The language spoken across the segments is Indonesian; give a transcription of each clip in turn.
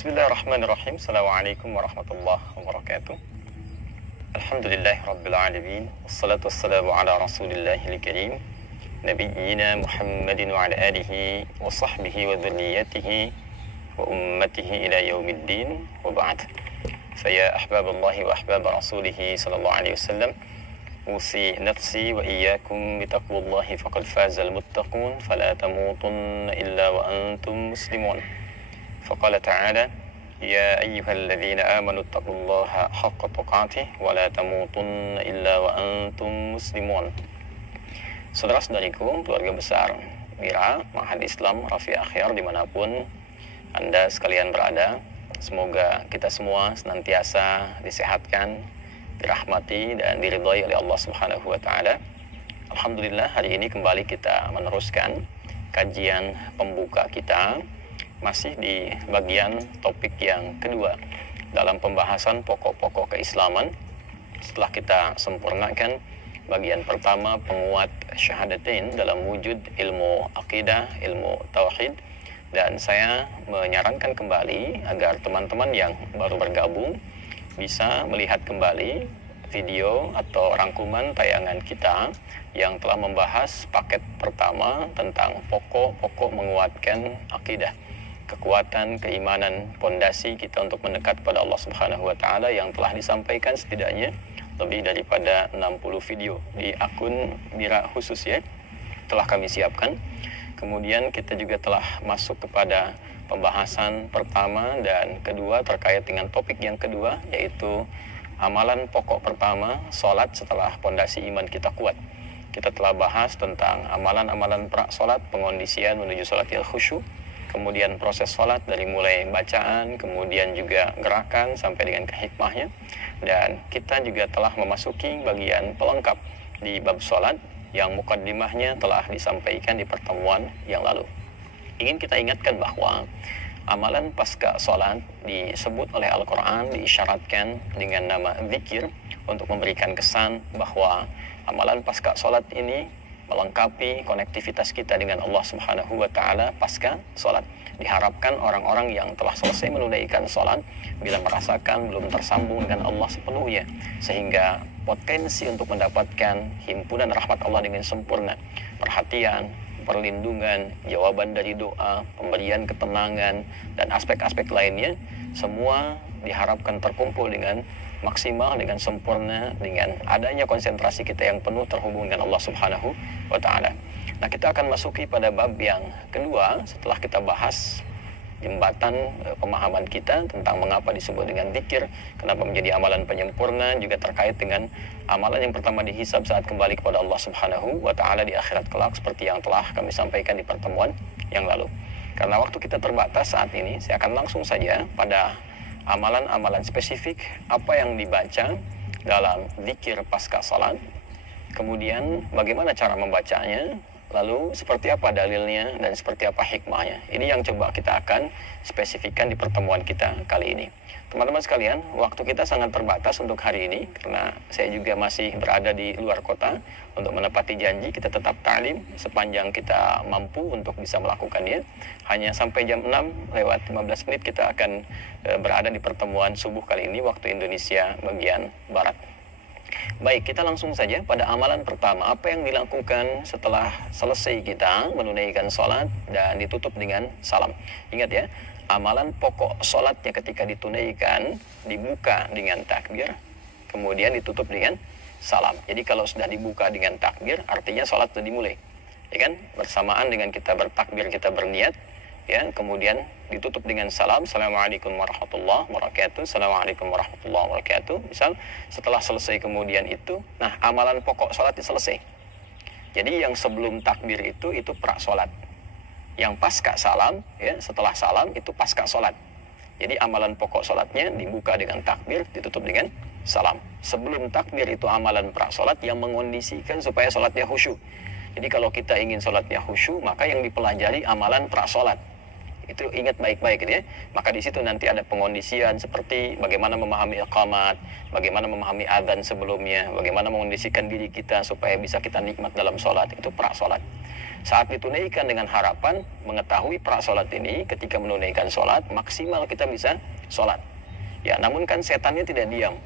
Bismillahirrahmanirrahim. Assalamualaikum warahmatullahi wabarakatuh. Alhamdulillahi rabbil alamin. Wassalatu wassalamu ala rasulillahil karim, nabiyyina Muhammadin wa ala alihi wa sahbihi wa dhurriyyatihi wa ummatihi ila yaumiddin wa ba'd. Saya ahbaballahi wa ahbab rasulihi sallallahu alaihi wasallam, usi nafsi wa iyyakum bitaqwallahi faqad fazal muttaqun fala tamutunna illa wa antum muslimun. فقال تعالى يا أيها الذين آمنوا اتقوا الله حق تقاته ولا تموتن إلا وأنتم مسلمون. Saudara-saudariku, keluarga besar Mira, Ma'had Islam, Rafi Akhyar dimanapun Anda sekalian berada, semoga kita semua senantiasa disehatkan, dirahmati dan diridhai oleh Allah Subhanahu wa Ta'ala. Alhamdulillah, hari ini kembali kita meneruskan kajian pembuka kita, masih di bagian topik yang kedua dalam pembahasan pokok-pokok keislaman. Setelah kita sempurnakan bagian pertama, penguat syahadatain dalam wujud ilmu akidah, ilmu tauhid, dan saya menyarankan kembali agar teman-teman yang baru bergabung bisa melihat kembali video atau rangkuman tayangan kita yang telah membahas paket pertama tentang pokok-pokok menguatkan akidah, kekuatan, keimanan, pondasi kita untuk mendekat pada Allah Subhanahu wa Ta'ala, yang telah disampaikan setidaknya lebih daripada 60 video di akun Mira khusus ya, telah kami siapkan. Kemudian kita juga telah masuk kepada pembahasan pertama dan kedua terkait dengan topik yang kedua, yaitu amalan pokok pertama, sholat setelah pondasi iman kita kuat. Kita telah bahas tentang amalan-amalan pra-sholat, pengondisian menuju sholat yang khusyuk, kemudian proses sholat dari mulai bacaan, kemudian juga gerakan sampai dengan hikmahnya. Dan kita juga telah memasuki bagian pelengkap di bab sholat yang mukaddimahnya telah disampaikan di pertemuan yang lalu. Ingin kita ingatkan bahwa amalan pasca sholat disebut oleh Al-Quran, diisyaratkan dengan nama zikir untuk memberikan kesan bahwa amalan pasca sholat ini melengkapi konektivitas kita dengan Allah Subhanahu wa Ta'ala pasca sholat. Diharapkan orang-orang yang telah selesai menunaikan sholat bila merasakan belum tersambung dengan Allah sepenuhnya, sehingga potensi untuk mendapatkan himpunan rahmat Allah dengan sempurna, perhatian, perlindungan, jawaban dari doa, pemberian ketenangan, dan aspek-aspek lainnya, semua diharapkan terkumpul dengan maksimal, dengan sempurna, dengan adanya konsentrasi kita yang penuh terhubung dengan Allah Subhanahu wa Ta'ala. Nah, kita akan masuki pada bab yang kedua setelah kita bahas jembatan pemahaman kita tentang mengapa disebut dengan zikir, kenapa menjadi amalan penyempurna, juga terkait dengan amalan yang pertama dihisab saat kembali kepada Allah Subhanahu wa Ta'ala di akhirat kelak, seperti yang telah kami sampaikan di pertemuan yang lalu. Karena waktu kita terbatas saat ini, saya akan langsung saja pada amalan-amalan spesifik apa yang dibaca dalam zikir pasca salat, kemudian bagaimana cara membacanya, lalu seperti apa dalilnya dan seperti apa hikmahnya. Ini yang coba kita akan spesifikkan di pertemuan kita kali ini. Teman-teman sekalian, waktu kita sangat terbatas untuk hari ini karena saya juga masih berada di luar kota. Untuk menepati janji, kita tetap ta'lim sepanjang kita mampu untuk bisa melakukannya. Hanya sampai jam 6 lewat 15 menit kita akan berada di pertemuan subuh kali ini waktu Indonesia bagian Barat. Baik, kita langsung saja pada amalan pertama. Apa yang dilakukan setelah selesai kita menunaikan sholat dan ditutup dengan salam. Ingat ya, amalan pokok sholatnya ketika ditunaikan dibuka dengan takbir, kemudian ditutup dengan salam. Jadi kalau sudah dibuka dengan takbir, artinya sholat sudah dimulai, ya kan? Bersamaan dengan kita bertakbir, kita berniat, ya, kemudian ditutup dengan salam, assalamualaikum warahmatullahi wabarakatuh, assalamualaikum warahmatullahi wabarakatuh. Misal setelah selesai kemudian itu, nah amalan pokok sholat itu selesai. Jadi yang sebelum takbir itu pra sholat. Yang pasca salam, ya, setelah salam itu pasca sholat. Jadi amalan pokok sholatnya dibuka dengan takbir, ditutup dengan salam. Sebelum takbir itu amalan pra sholat yang mengondisikan supaya sholatnya khusyuk. Jadi kalau kita ingin sholatnya khusyuk, maka yang dipelajari amalan pra sholat. Itu ingat baik-baik gitu ya. Maka di situ nanti ada pengondisian seperti bagaimana memahami iqamat, bagaimana memahami adzan sebelumnya, bagaimana mengondisikan diri kita supaya bisa kita nikmat dalam sholat. Itu pra sholat. Saat ditunaikan dengan harapan mengetahui pra-sholat ini, ketika menunaikan sholat maksimal kita bisa sholat. Ya, namun kan setannya tidak diam.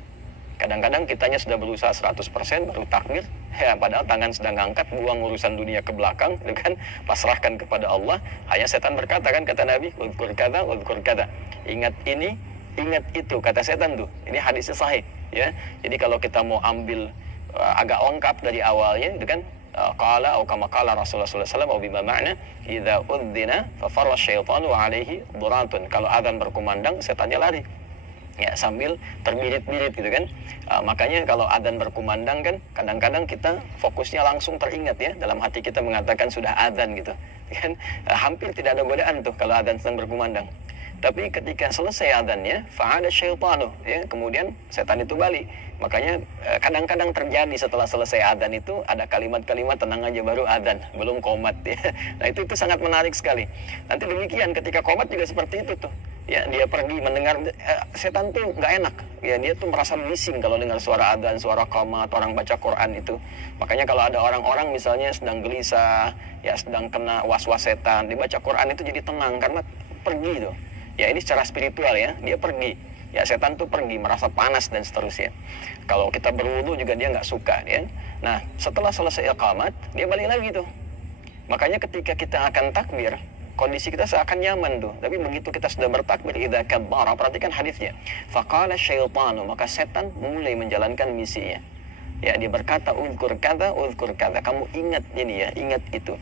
Kadang-kadang kitanya sudah berusaha 100% baru takbir, ya padahal tangan sedang angkat, buang urusan dunia ke belakang, gitu kan, pasrahkan kepada Allah. Hanya setan berkata, kan kata Nabi, udhkur kata, ingat ini, ingat itu, kata setan tuh. Ini hadisnya sahih, ya. Jadi kalau kita mau ambil agak lengkap dari awalnya, itu kan, qala atau kama qala Rasulullah sallallahu alaihi wasallam atau bima ma'na idza udzina fa farra syaitanu wa alaihi duratun. Kalau azan berkumandang setannya lari. Ya, sambil terbirit-birit gitu kan. Makanya kalau adzan berkumandang kan kadang-kadang kita fokusnya langsung teringat ya, dalam hati kita mengatakan sudah adzan gitu kan. Hampir tidak ada godaan tuh kalau adzan sedang berkumandang. Tapi ketika selesai adzannya, fa'ada syaitanu, ya, kemudian setan itu balik. Makanya kadang-kadang terjadi setelah selesai adzan itu ada kalimat-kalimat tenang aja baru adzan, belum qomat ya. Nah, itu sangat menarik sekali. Nanti demikian ketika qomat juga seperti itu tuh. Ya, dia pergi mendengar, setan tuh nggak enak. Ya, dia tuh merasa bising kalau dengar suara adzan, suara qomat, orang baca Quran itu. Makanya kalau ada orang-orang misalnya sedang gelisah, ya sedang kena was-was setan, dibaca Quran itu jadi tenang karena pergi tuh. Ya, ini secara spiritual ya, dia pergi. Ya, setan tuh pergi, merasa panas dan seterusnya. Kalau kita berwudu juga dia nggak suka ya. Nah, setelah selesai iqamat, dia balik lagi tuh. Makanya ketika kita akan takbir, kondisi kita seakan nyaman tuh. Tapi begitu kita sudah bertakbir, idza kabbara, perhatikan hadisnya. Faqala syaitanu, maka setan mulai menjalankan misinya. Ya, dia berkata, udhkur kata, kamu ingat ini ya, ingat itu.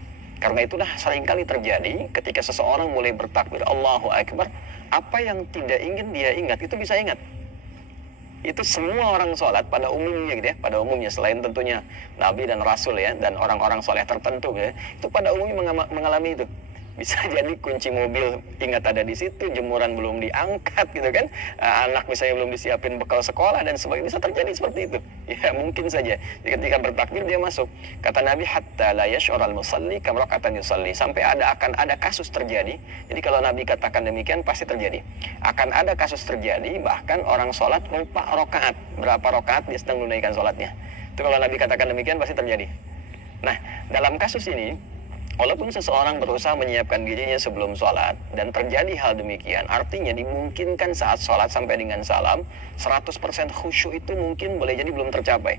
Karena itulah seringkali terjadi ketika seseorang mulai bertakbir Allahu Akbar, apa yang tidak ingin dia ingat itu bisa ingat. Itu semua orang sholat pada umumnya gitu ya, pada umumnya selain tentunya Nabi dan Rasul ya, dan orang-orang soleh tertentu ya, itu pada umumnya mengalami itu. Bisa jadi kunci mobil ingat ada di situ, jemuran belum diangkat gitu kan, anak misalnya belum disiapin bekal sekolah dan sebagainya, bisa terjadi seperti itu. Ya, mungkin saja ketika bertakbir dia masuk. Kata Nabi, hatta la yash'ural musalli kam rakatan yusalli, sampai akan ada kasus terjadi. Jadi kalau Nabi katakan demikian pasti terjadi. Akan ada kasus terjadi, bahkan orang sholat lupa rakaat, berapa rakaat dia sedang menunaikan sholatnya. Itu kalau Nabi katakan demikian pasti terjadi. Nah, dalam kasus ini, walaupun seseorang berusaha menyiapkan dirinya sebelum sholat dan terjadi hal demikian, artinya dimungkinkan saat sholat sampai dengan salam 100% khusyuk itu mungkin boleh jadi belum tercapai.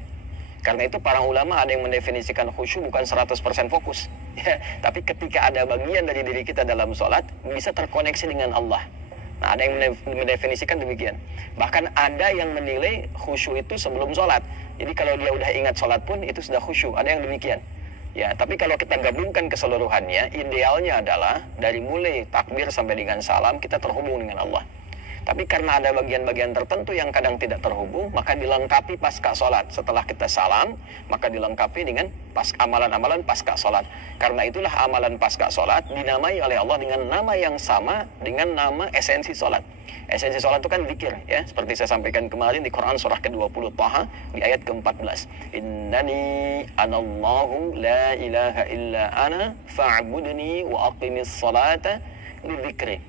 Karena itu para ulama ada yang mendefinisikan khusyuk bukan 100% fokus ya, tapi ketika ada bagian dari diri kita dalam sholat bisa terkoneksi dengan Allah. Nah, ada yang mendefinisikan demikian. Bahkan ada yang menilai khusyuk itu sebelum sholat. Jadi kalau dia udah ingat sholat pun itu sudah khusyuk, ada yang demikian. Ya, tapi kalau kita gabungkan keseluruhannya, idealnya adalah dari mulai takbir sampai dengan salam kita terhubung dengan Allah. Tapi karena ada bagian-bagian tertentu yang kadang tidak terhubung, maka dilengkapi pasca sholat. Setelah kita salam, maka dilengkapi dengan amalan-amalan pasca sholat. Karena itulah amalan pasca sholat dinamai oleh Allah dengan nama yang sama dengan nama esensi sholat. Esensi sholat itu kan zikir ya, seperti saya sampaikan kemarin di Quran surah ke-20 Taha di ayat ke-14. Innani anallahu la ilaha illa ana fa'budni wa aqimis salata li dzikri.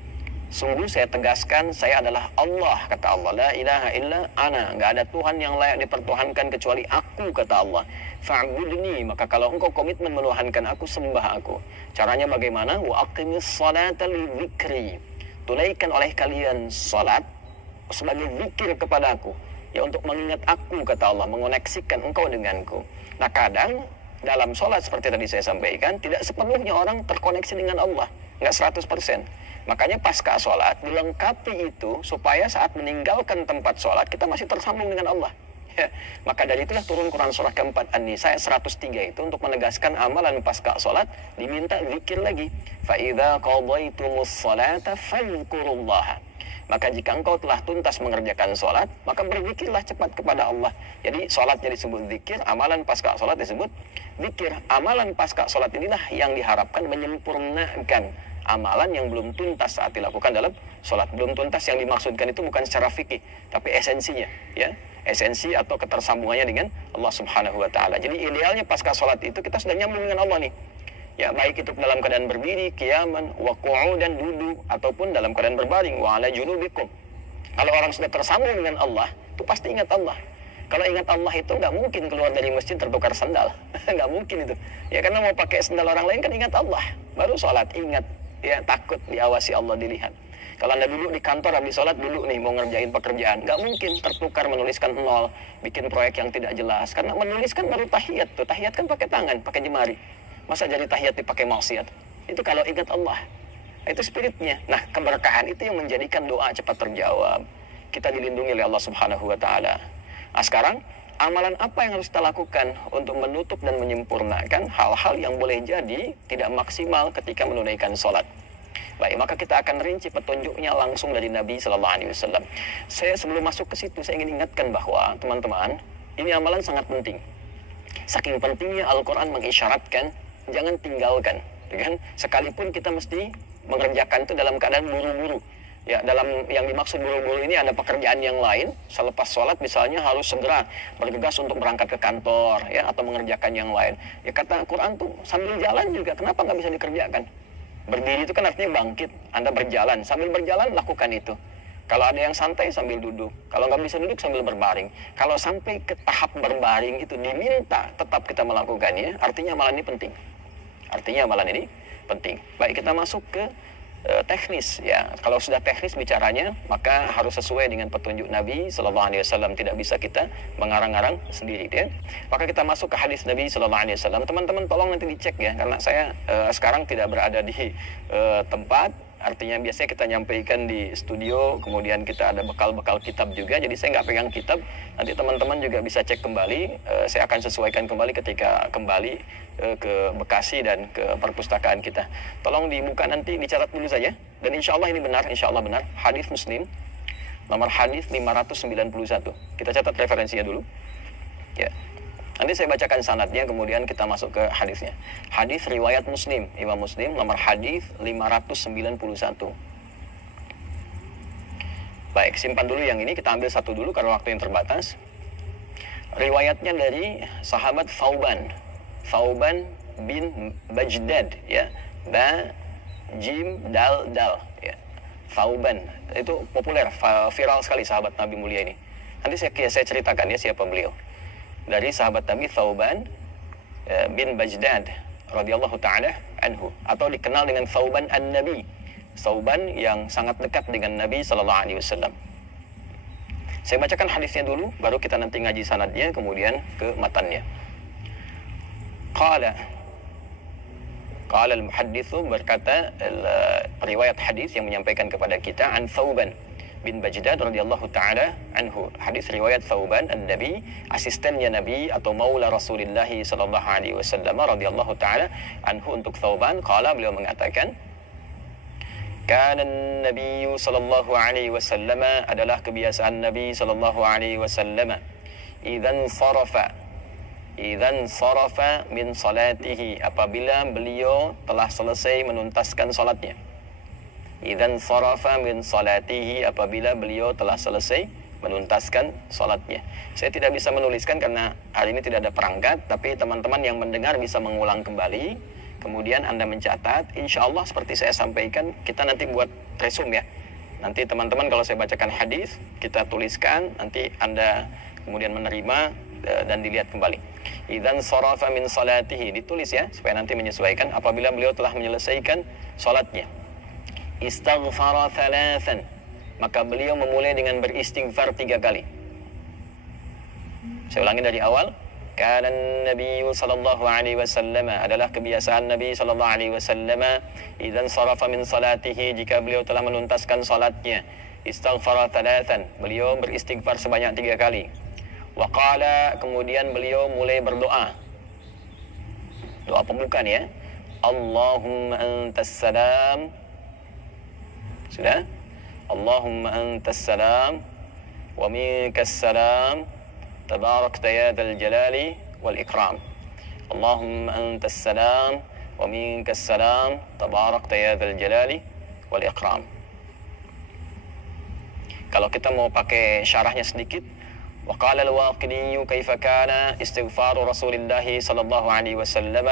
Sungguh saya tegaskan, saya adalah Allah, kata Allah. La ilaha illa ana, nggak ada Tuhan yang layak dipertuhankan kecuali aku, kata Allah. Fa'budni, maka kalau engkau komitmen menuhankan aku, sembah aku. Caranya bagaimana? Wa aqimis salata li dzikri. Tunaikan oleh kalian salat sebagai zikir kepadaku, ya, untuk mengingat aku, kata Allah, mengoneksikan engkau denganku. Nah, kadang dalam salat seperti tadi saya sampaikan, tidak sepenuhnya orang terkoneksi dengan Allah, nggak 100%. Makanya pasca sholat dilengkapi itu supaya saat meninggalkan tempat sholat kita masih tersambung dengan Allah. Ya, maka dari itulah turun Quran surah keempat An-Nisa ayat 103 itu untuk menegaskan amalan pasca sholat diminta zikir lagi. Fa idza qadaytumus sholata fadhkurullaha. Maka jika engkau telah tuntas mengerjakan sholat, maka berzikirlah cepat kepada Allah. Jadi sholatnya disebut zikir, amalan pasca sholat disebut zikir. Amalan pasca sholat inilah yang diharapkan menyempurnakan amalan yang belum tuntas saat dilakukan dalam sholat. Belum tuntas yang dimaksudkan itu bukan secara fikih, tapi esensinya, ya, esensi atau ketersambungannya dengan Allah Subhanahu Wa Taala. Jadi idealnya pasca sholat itu kita sudah nyambung dengan Allah nih, ya, baik itu dalam keadaan berdiri, qiyaman, wa qu'udan, duduk, ataupun dalam keadaan berbaring, wa ala junubikum. Kalau orang sudah tersambung dengan Allah, itu pasti ingat Allah. Kalau ingat Allah itu nggak mungkin keluar dari masjid tertukar sandal. Nggak mungkin itu. Ya karena mau pakai sandal orang lain kan ingat Allah. Baru sholat ingat. Ya takut diawasi Allah, dilihat. Kalau Anda duduk di kantor habis sholat dulu nih mau ngerjain pekerjaan, nggak mungkin tertukar menuliskan nol, bikin proyek yang tidak jelas. Karena menuliskan baru tahiyat tuh. Tahiyat kan pakai tangan, pakai jemari. Masa jadi tahiyat dipakai maksiat? Itu kalau ingat Allah. Itu spiritnya. Nah, keberkahan itu yang menjadikan doa cepat terjawab. Kita dilindungi oleh Allah Subhanahu wa taala. Nah, sekarang amalan apa yang harus kita lakukan untuk menutup dan menyempurnakan hal-hal yang boleh jadi tidak maksimal ketika menunaikan sholat? Baik, maka kita akan rinci petunjuknya langsung dari Nabi Sallallahu Alaihi Wasallam. Saya sebelum masuk ke situ, saya ingin ingatkan bahwa teman-teman, ini amalan sangat penting. Saking pentingnya Al-Quran mengisyaratkan, jangan tinggalkan. Kan? Sekalipun kita mesti mengerjakan itu dalam keadaan buru-buru. Ya, dalam yang dimaksud buru-buru ini ada pekerjaan yang lain. Selepas sholat misalnya harus segera bergegas untuk berangkat ke kantor, ya, atau mengerjakan yang lain. Ya kata Quran tuh sambil jalan juga, kenapa nggak bisa dikerjakan? Berdiri itu kan artinya bangkit. Anda berjalan, sambil berjalan lakukan itu. Kalau ada yang santai sambil duduk. Kalau nggak bisa duduk sambil berbaring. Kalau sampai ke tahap berbaring itu diminta tetap kita melakukannya, artinya amalan ini penting. Artinya amalan ini penting. Baik, kita masuk ke teknis ya. Kalau sudah teknis bicaranya, maka harus sesuai dengan petunjuk Nabi Sallallahu Alaihi Wasallam. Tidak bisa kita mengarang-arang sendiri, ya. Maka kita masuk ke hadis Nabi Sallallahu Alaihi Wasallam. Teman-teman tolong nanti dicek ya, karena saya sekarang tidak berada di tempat. Artinya biasanya kita nyampaikan di studio, kemudian kita ada bekal-bekal kitab juga. Jadi saya nggak pegang kitab. Nanti teman-teman juga bisa cek kembali. Saya akan sesuaikan kembali ketika kembali ke Bekasi dan ke perpustakaan kita. Tolong dibuka nanti, dicatat dulu saja. Dan insya Allah ini benar, insya Allah benar. Hadis Muslim, nomor hadis 591. Kita catat referensinya dulu. Ya. Nanti saya bacakan sanadnya, kemudian kita masuk ke hadisnya. Hadis riwayat Muslim, Imam Muslim, nomor hadis 591. Baik, simpan dulu yang ini, kita ambil satu dulu karena waktu yang terbatas. Riwayatnya dari sahabat Thauban bin Bajdad, ya. Ba, jim, dal, ya. Thauban, itu populer, viral sekali sahabat Nabi mulia ini. Nanti saya ceritakan ya siapa beliau. Dari sahabat Nabi Thauban bin Bajdad radhiyallahu taala anhu, atau dikenal dengan Thauban an-Nabi. Thauban yang sangat dekat dengan Nabi sallallahu alaihi wasallam. Saya bacakan hadisnya dulu, baru kita nanti ngaji sanadnya, kemudian ke matannya. Qala al-muhadditsu, berkata riwayat hadis yang menyampaikan kepada kita, an Thauban bin Bajdad radhiyallahu taala anhu. Hadis riwayat Thauban an-Nabi, asistennya Nabi atau maula Rasulullah sallallahu alaihi wasallam radhiyallahu taala anhu. Untuk Thauban, qala, beliau mengatakan, kana an-nabiy sallallahu alaihi wasallam, adalah kebiasaan Nabi sallallahu alaihi wasallam, idzan sarafa min salatihi, apabila beliau telah selesai menuntaskan salatnya. Idzan sarafa min salatihi, apabila beliau telah selesai menuntaskan salatnya. Saya tidak bisa menuliskan karena hari ini tidak ada perangkat, tapi teman-teman yang mendengar bisa mengulang kembali, kemudian Anda mencatat. Insya Allah seperti saya sampaikan, kita nanti buat resume ya. Nanti teman-teman kalau saya bacakan hadis, kita tuliskan, nanti Anda kemudian menerima dan dilihat kembali. Idzan sarafa min salatihi, ditulis ya, supaya nanti menyesuaikan. Apabila beliau telah menyelesaikan salatnya. Istaghfara thalathan, maka beliau memulai dengan beristighfar 3 kali. Saya ulangi dari awal. Kana Nabi sallallahu alaihi wasallam, adalah kebiasaan Nabi sallallahu alaihi wasallam, idzan sarafa min salatihi, jika beliau telah menuntaskan salatnya, istaghfara thalathan, beliau beristighfar sebanyak 3 kali. Wa qala, kemudian beliau mulai berdoa. Doa pembukaan ya. Allahumma antas salam. Sudah? Allahumma antas salam wa minkas salam tabarakta ya dzal jalali wal ikram. Allahumma antas salam wa minkas salam tabarakta ya dzal jalali wal ikram. Kalau kita mau pakai syarahnya sedikit, wa qala al-Waqidi kaifa kana istighfaru Rasulillah sallallahu alaihi wasallam,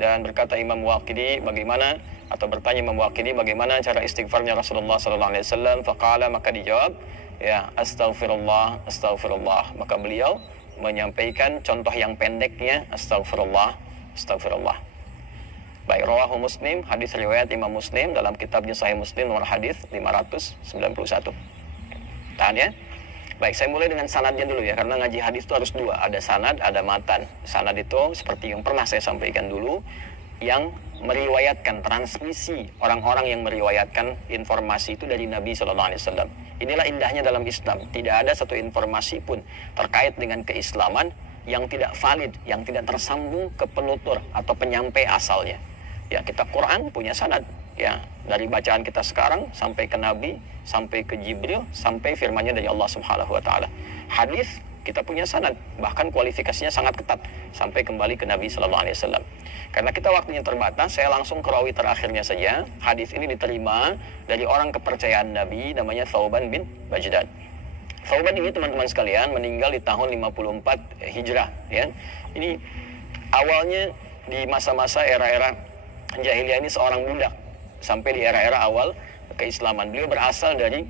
dan berkata Imam Waqidi bagaimana atau bertanya mewakili bagaimana cara istighfarnya Rasulullah sallallahu alaihi wasallam. Faqala, maka dijawab, ya, astaghfirullah, astaghfirullah. Maka beliau menyampaikan contoh yang pendeknya, astaghfirullah, astaghfirullah. Baik, rawahu Muslim, hadis riwayat Imam Muslim dalam kitabnya Sahih Muslim nomor hadis 591. Tahan ya. Baik, saya mulai dengan sanadnya dulu ya, karena ngaji hadis itu harus dua, ada sanad, ada matan. Sanad itu seperti yang pernah saya sampaikan dulu, yang meriwayatkan, transmisi orang-orang yang meriwayatkan informasi itu dari Nabi Sallallahu Alaihi Wasallam. Inilah indahnya dalam Islam, tidak ada satu informasi pun terkait dengan keislaman yang tidak valid, yang tidak tersambung ke penutur atau penyampai asalnya. Ya, kita Quran punya sanad, ya, dari bacaan kita sekarang sampai ke Nabi, sampai ke Jibril, sampai firman-Nya dari Allah Subhanahu wa taala. Hadis kita punya sanad, bahkan kualifikasinya sangat ketat sampai kembali ke Nabi sallallahu alaihi wasallam. Karena kita waktunya terbatas, saya langsung ke rawi terakhirnya saja. Hadis ini diterima dari orang kepercayaan Nabi, namanya Thauban bin Bajdan. Thauban ini, teman-teman sekalian, meninggal di tahun 54 Hijrah, ya. Ini awalnya di masa-masa era-era jahiliyah, ini seorang budak sampai di era-era awal keislaman. Beliau berasal dari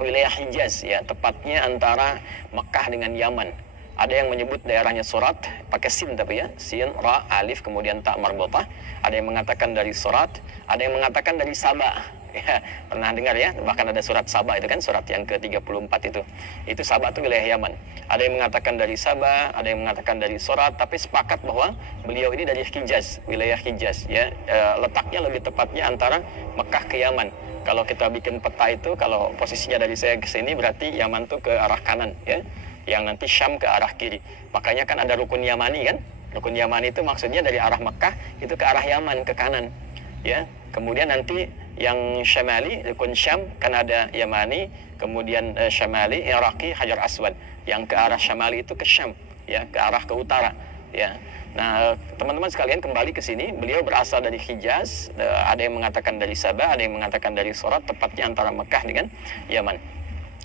wilayah Hijaz, ya, tepatnya antara Mekah dengan Yaman. Ada yang menyebut daerahnya Surat pakai sin, tapi ya, sin, ra, alif, kemudian ta marbutah. Ada yang mengatakan dari Surat, ada yang mengatakan dari Sabah. Ya, pernah dengar ya, bahkan ada surat Sabah itu kan, surat yang ke-34 itu. Itu Sabah itu wilayah Yaman. Ada yang mengatakan dari Sabah, ada yang mengatakan dari Surat, tapi sepakat bahwa beliau ini dari Hijaz, wilayah Hijaz, ya. Letaknya lebih tepatnya antara Mekah ke Yaman. Kalau kita bikin peta itu, kalau posisinya dari saya ke sini, berarti Yaman tuh ke arah kanan, ya. Yang nanti Syam ke arah kiri. Makanya kan ada rukun Yamani kan? Rukun Yamani itu maksudnya dari arah Mekah itu ke arah Yaman, ke kanan, ya. Kemudian nanti yang Syamali, rukun Syam, kan ada Yamani, kemudian Syamali, Iraqi, Hajar Aswad. Yang ke arah Syamali itu ke Syam, ya, ke arah ke utara, ya. Nah, teman-teman sekalian, kembali ke sini, beliau berasal dari Hijaz, ada yang mengatakan dari Sabah, ada yang mengatakan dari Surat, tepatnya antara Mekah dengan Yaman.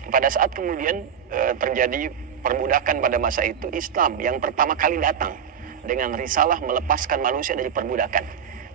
Pada saat kemudian terjadi perbudakan pada masa itu, Islam yang pertama kali datang dengan risalah melepaskan manusia dari perbudakan.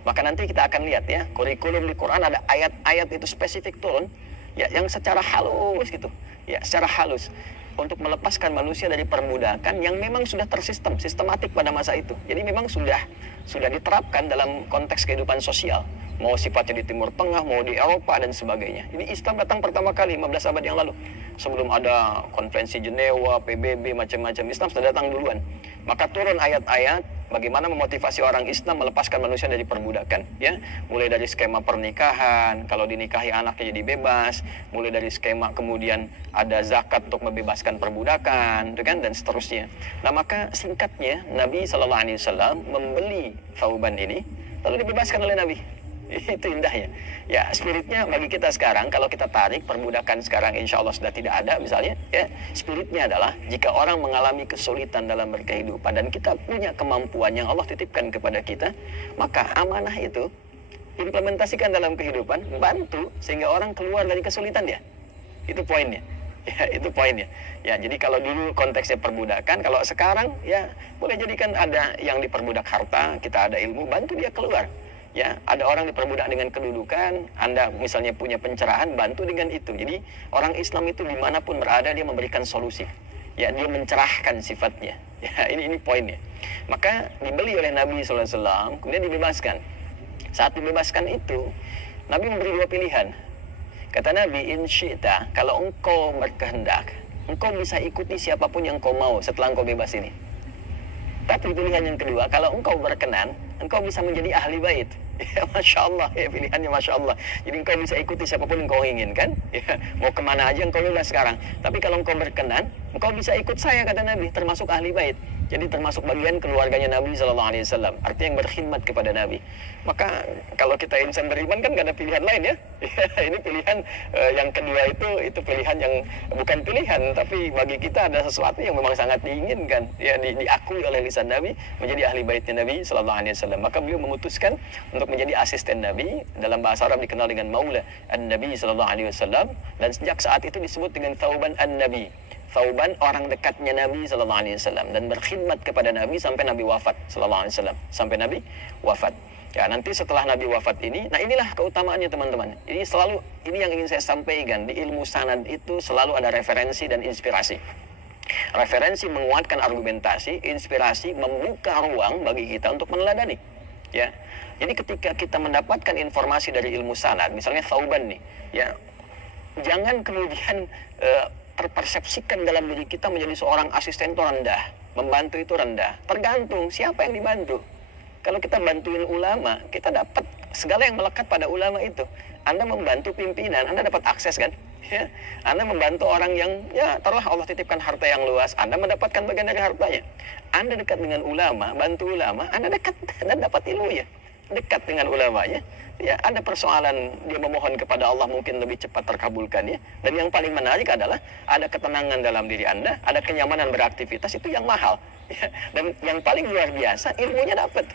Maka nanti kita akan lihat ya, kurikulum di Quran ada ayat-ayat itu spesifik turun, ya, yang secara halus gitu, ya, secara halus untuk melepaskan manusia dari perbudakan yang memang sudah sistematik pada masa itu. Jadi memang sudah diterapkan dalam konteks kehidupan sosial, mau sifatnya di Timur Tengah, mau di Eropa dan sebagainya. Ini Islam datang pertama kali 15 abad yang lalu. Sebelum ada konferensi Jenewa, PBB, macam-macam, Islam sudah datang duluan. Maka turun ayat-ayat bagaimana memotivasi orang Islam melepaskan manusia dari perbudakan, ya. Mulai dari skema pernikahan, kalau dinikahi anaknya jadi bebas, mulai dari skema kemudian ada zakat untuk membebaskan perbudakan, kan, dan seterusnya. Nah, maka singkatnya Nabi sallallahu alaihi wasallam membeli Thauban ini lalu dibebaskan oleh Nabi. Itu indahnya. Ya, spiritnya bagi kita sekarang, kalau kita tarik perbudakan sekarang insya Allah sudah tidak ada misalnya, ya. Spiritnya adalah jika orang mengalami kesulitan dalam berkehidupan dan kita punya kemampuan yang Allah titipkan kepada kita, maka amanah itu implementasikan dalam kehidupan, bantu sehingga orang keluar dari kesulitan dia. Itu poinnya. Ya, itu poinnya. Ya, jadi kalau dulu konteksnya perbudakan, kalau sekarang ya boleh jadikan ada yang diperbudak harta, kita ada ilmu, bantu dia keluar. Ya, ada orang diperbudak dengan kedudukan, Anda misalnya punya pencerahan, bantu dengan itu. Jadi orang Islam itu dimanapun berada dia memberikan solusi. Ya, dia mencerahkan sifatnya. Ya, ini poinnya. Maka dibeli oleh Nabi SAW, kemudian dibebaskan. Saat dibebaskan itu, Nabi memberi dua pilihan. Kata Nabi, in syi'ta, kalau engkau berkehendak, engkau bisa ikuti siapapun yang kau mau setelah engkau bebas ini. Tapi pilihan yang kedua, kalau engkau berkenan, engkau bisa menjadi ahli bait. Ya, Masya Allah, ya, pilihannya Masya Allah. Jadi engkau bisa ikuti siapapun yang kau inginkan, ya, mau kemana aja engkau bebas sekarang. Tapi kalau engkau berkenan, engkau bisa ikut saya, kata Nabi, termasuk ahli bait. Jadi termasuk bagian keluarganya Nabi Sallallahu Alaihi Wasallam, artinya yang berkhidmat kepada Nabi. Maka kalau kita insan beriman kan gak ada pilihan lain ya. Ini pilihan yang kedua itu pilihan yang bukan pilihan, tapi bagi kita ada sesuatu yang memang sangat diinginkan, ya, diakui oleh lisan Nabi menjadi ahli baitnya Nabi Sallallahu Alaihi Wasallam. Maka beliau memutuskan untuk menjadi asisten Nabi, dalam bahasa Arab dikenal dengan Maula An-Nabi Sallallahu Alaihi Wasallam, dan sejak saat itu disebut dengan Thauban An-Nabi. Thauban orang dekatnya Nabi Sallallahu Alaihi Wasallam dan berkhidmat kepada Nabi sampai Nabi wafat Sallallahu Alaihi Wasallam, sampai Nabi wafat. Ya, nanti setelah Nabi wafat ini, nah inilah keutamaannya teman-teman. Ini yang ingin saya sampaikan, di ilmu sanad itu selalu ada referensi dan inspirasi. Referensi menguatkan argumentasi, inspirasi membuka ruang bagi kita untuk meneladani. Ya. Jadi ketika kita mendapatkan informasi dari ilmu sanad, misalnya Thauban nih, ya, jangan kemudian terpersepsikan dalam diri kita menjadi seorang asisten itu rendah, membantu itu rendah. Tergantung siapa yang dibantu. Kalau kita bantuin ulama, kita dapat segala yang melekat pada ulama itu. Anda membantu pimpinan, Anda dapat akses kan? Ya. Anda membantu orang yang, ya taruhlah Allah titipkan harta yang luas, Anda mendapatkan bagian dari hartanya. Anda dekat dengan ulama, bantu ulama, Anda dekat dan dapat ilmu ya. Dekat dengan ulamanya, ya ada persoalan dia memohon kepada Allah mungkin lebih cepat terkabulkan ya. Dan yang paling menarik adalah ada ketenangan dalam diri Anda, ada kenyamanan beraktivitas, itu yang mahal. Ya. Dan yang paling luar biasa ilmunya dapat.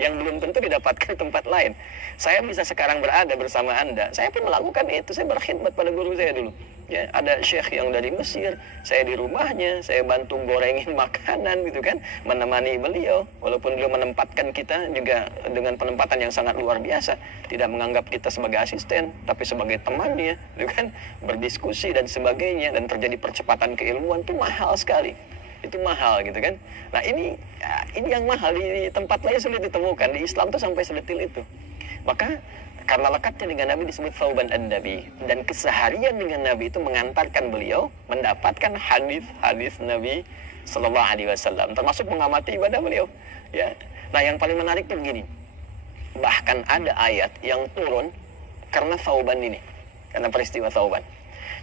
Yang belum tentu didapatkan tempat lain. Saya bisa sekarang berada bersama Anda. Saya pun melakukan itu. Saya berkhidmat pada guru saya dulu. Ya, ada syekh yang dari Mesir. Saya di rumahnya. Saya bantu gorengin makanan gitu kan. Menemani beliau. Walaupun beliau menempatkan kita juga dengan penempatan yang sangat luar biasa. Tidak menganggap kita sebagai asisten. Tapi sebagai temannya. Gitu kan. Berdiskusi dan sebagainya. Dan terjadi percepatan keilmuan itu mahal sekali. Itu mahal gitu kan. Nah ini yang mahal di tempat lain sulit ditemukan. Di Islam tuh sampai sedetil itu. Maka karena lekatnya dengan Nabi disebut Thauban an-Nabi, dan keseharian dengan Nabi itu mengantarkan beliau mendapatkan hadis-hadis Nabi Sallallahu Alaihi Wasallam, termasuk mengamati ibadah beliau. Ya. Nah yang paling menarik tuh begini, bahkan ada ayat yang turun karena Thauban ini, karena peristiwa Thauban.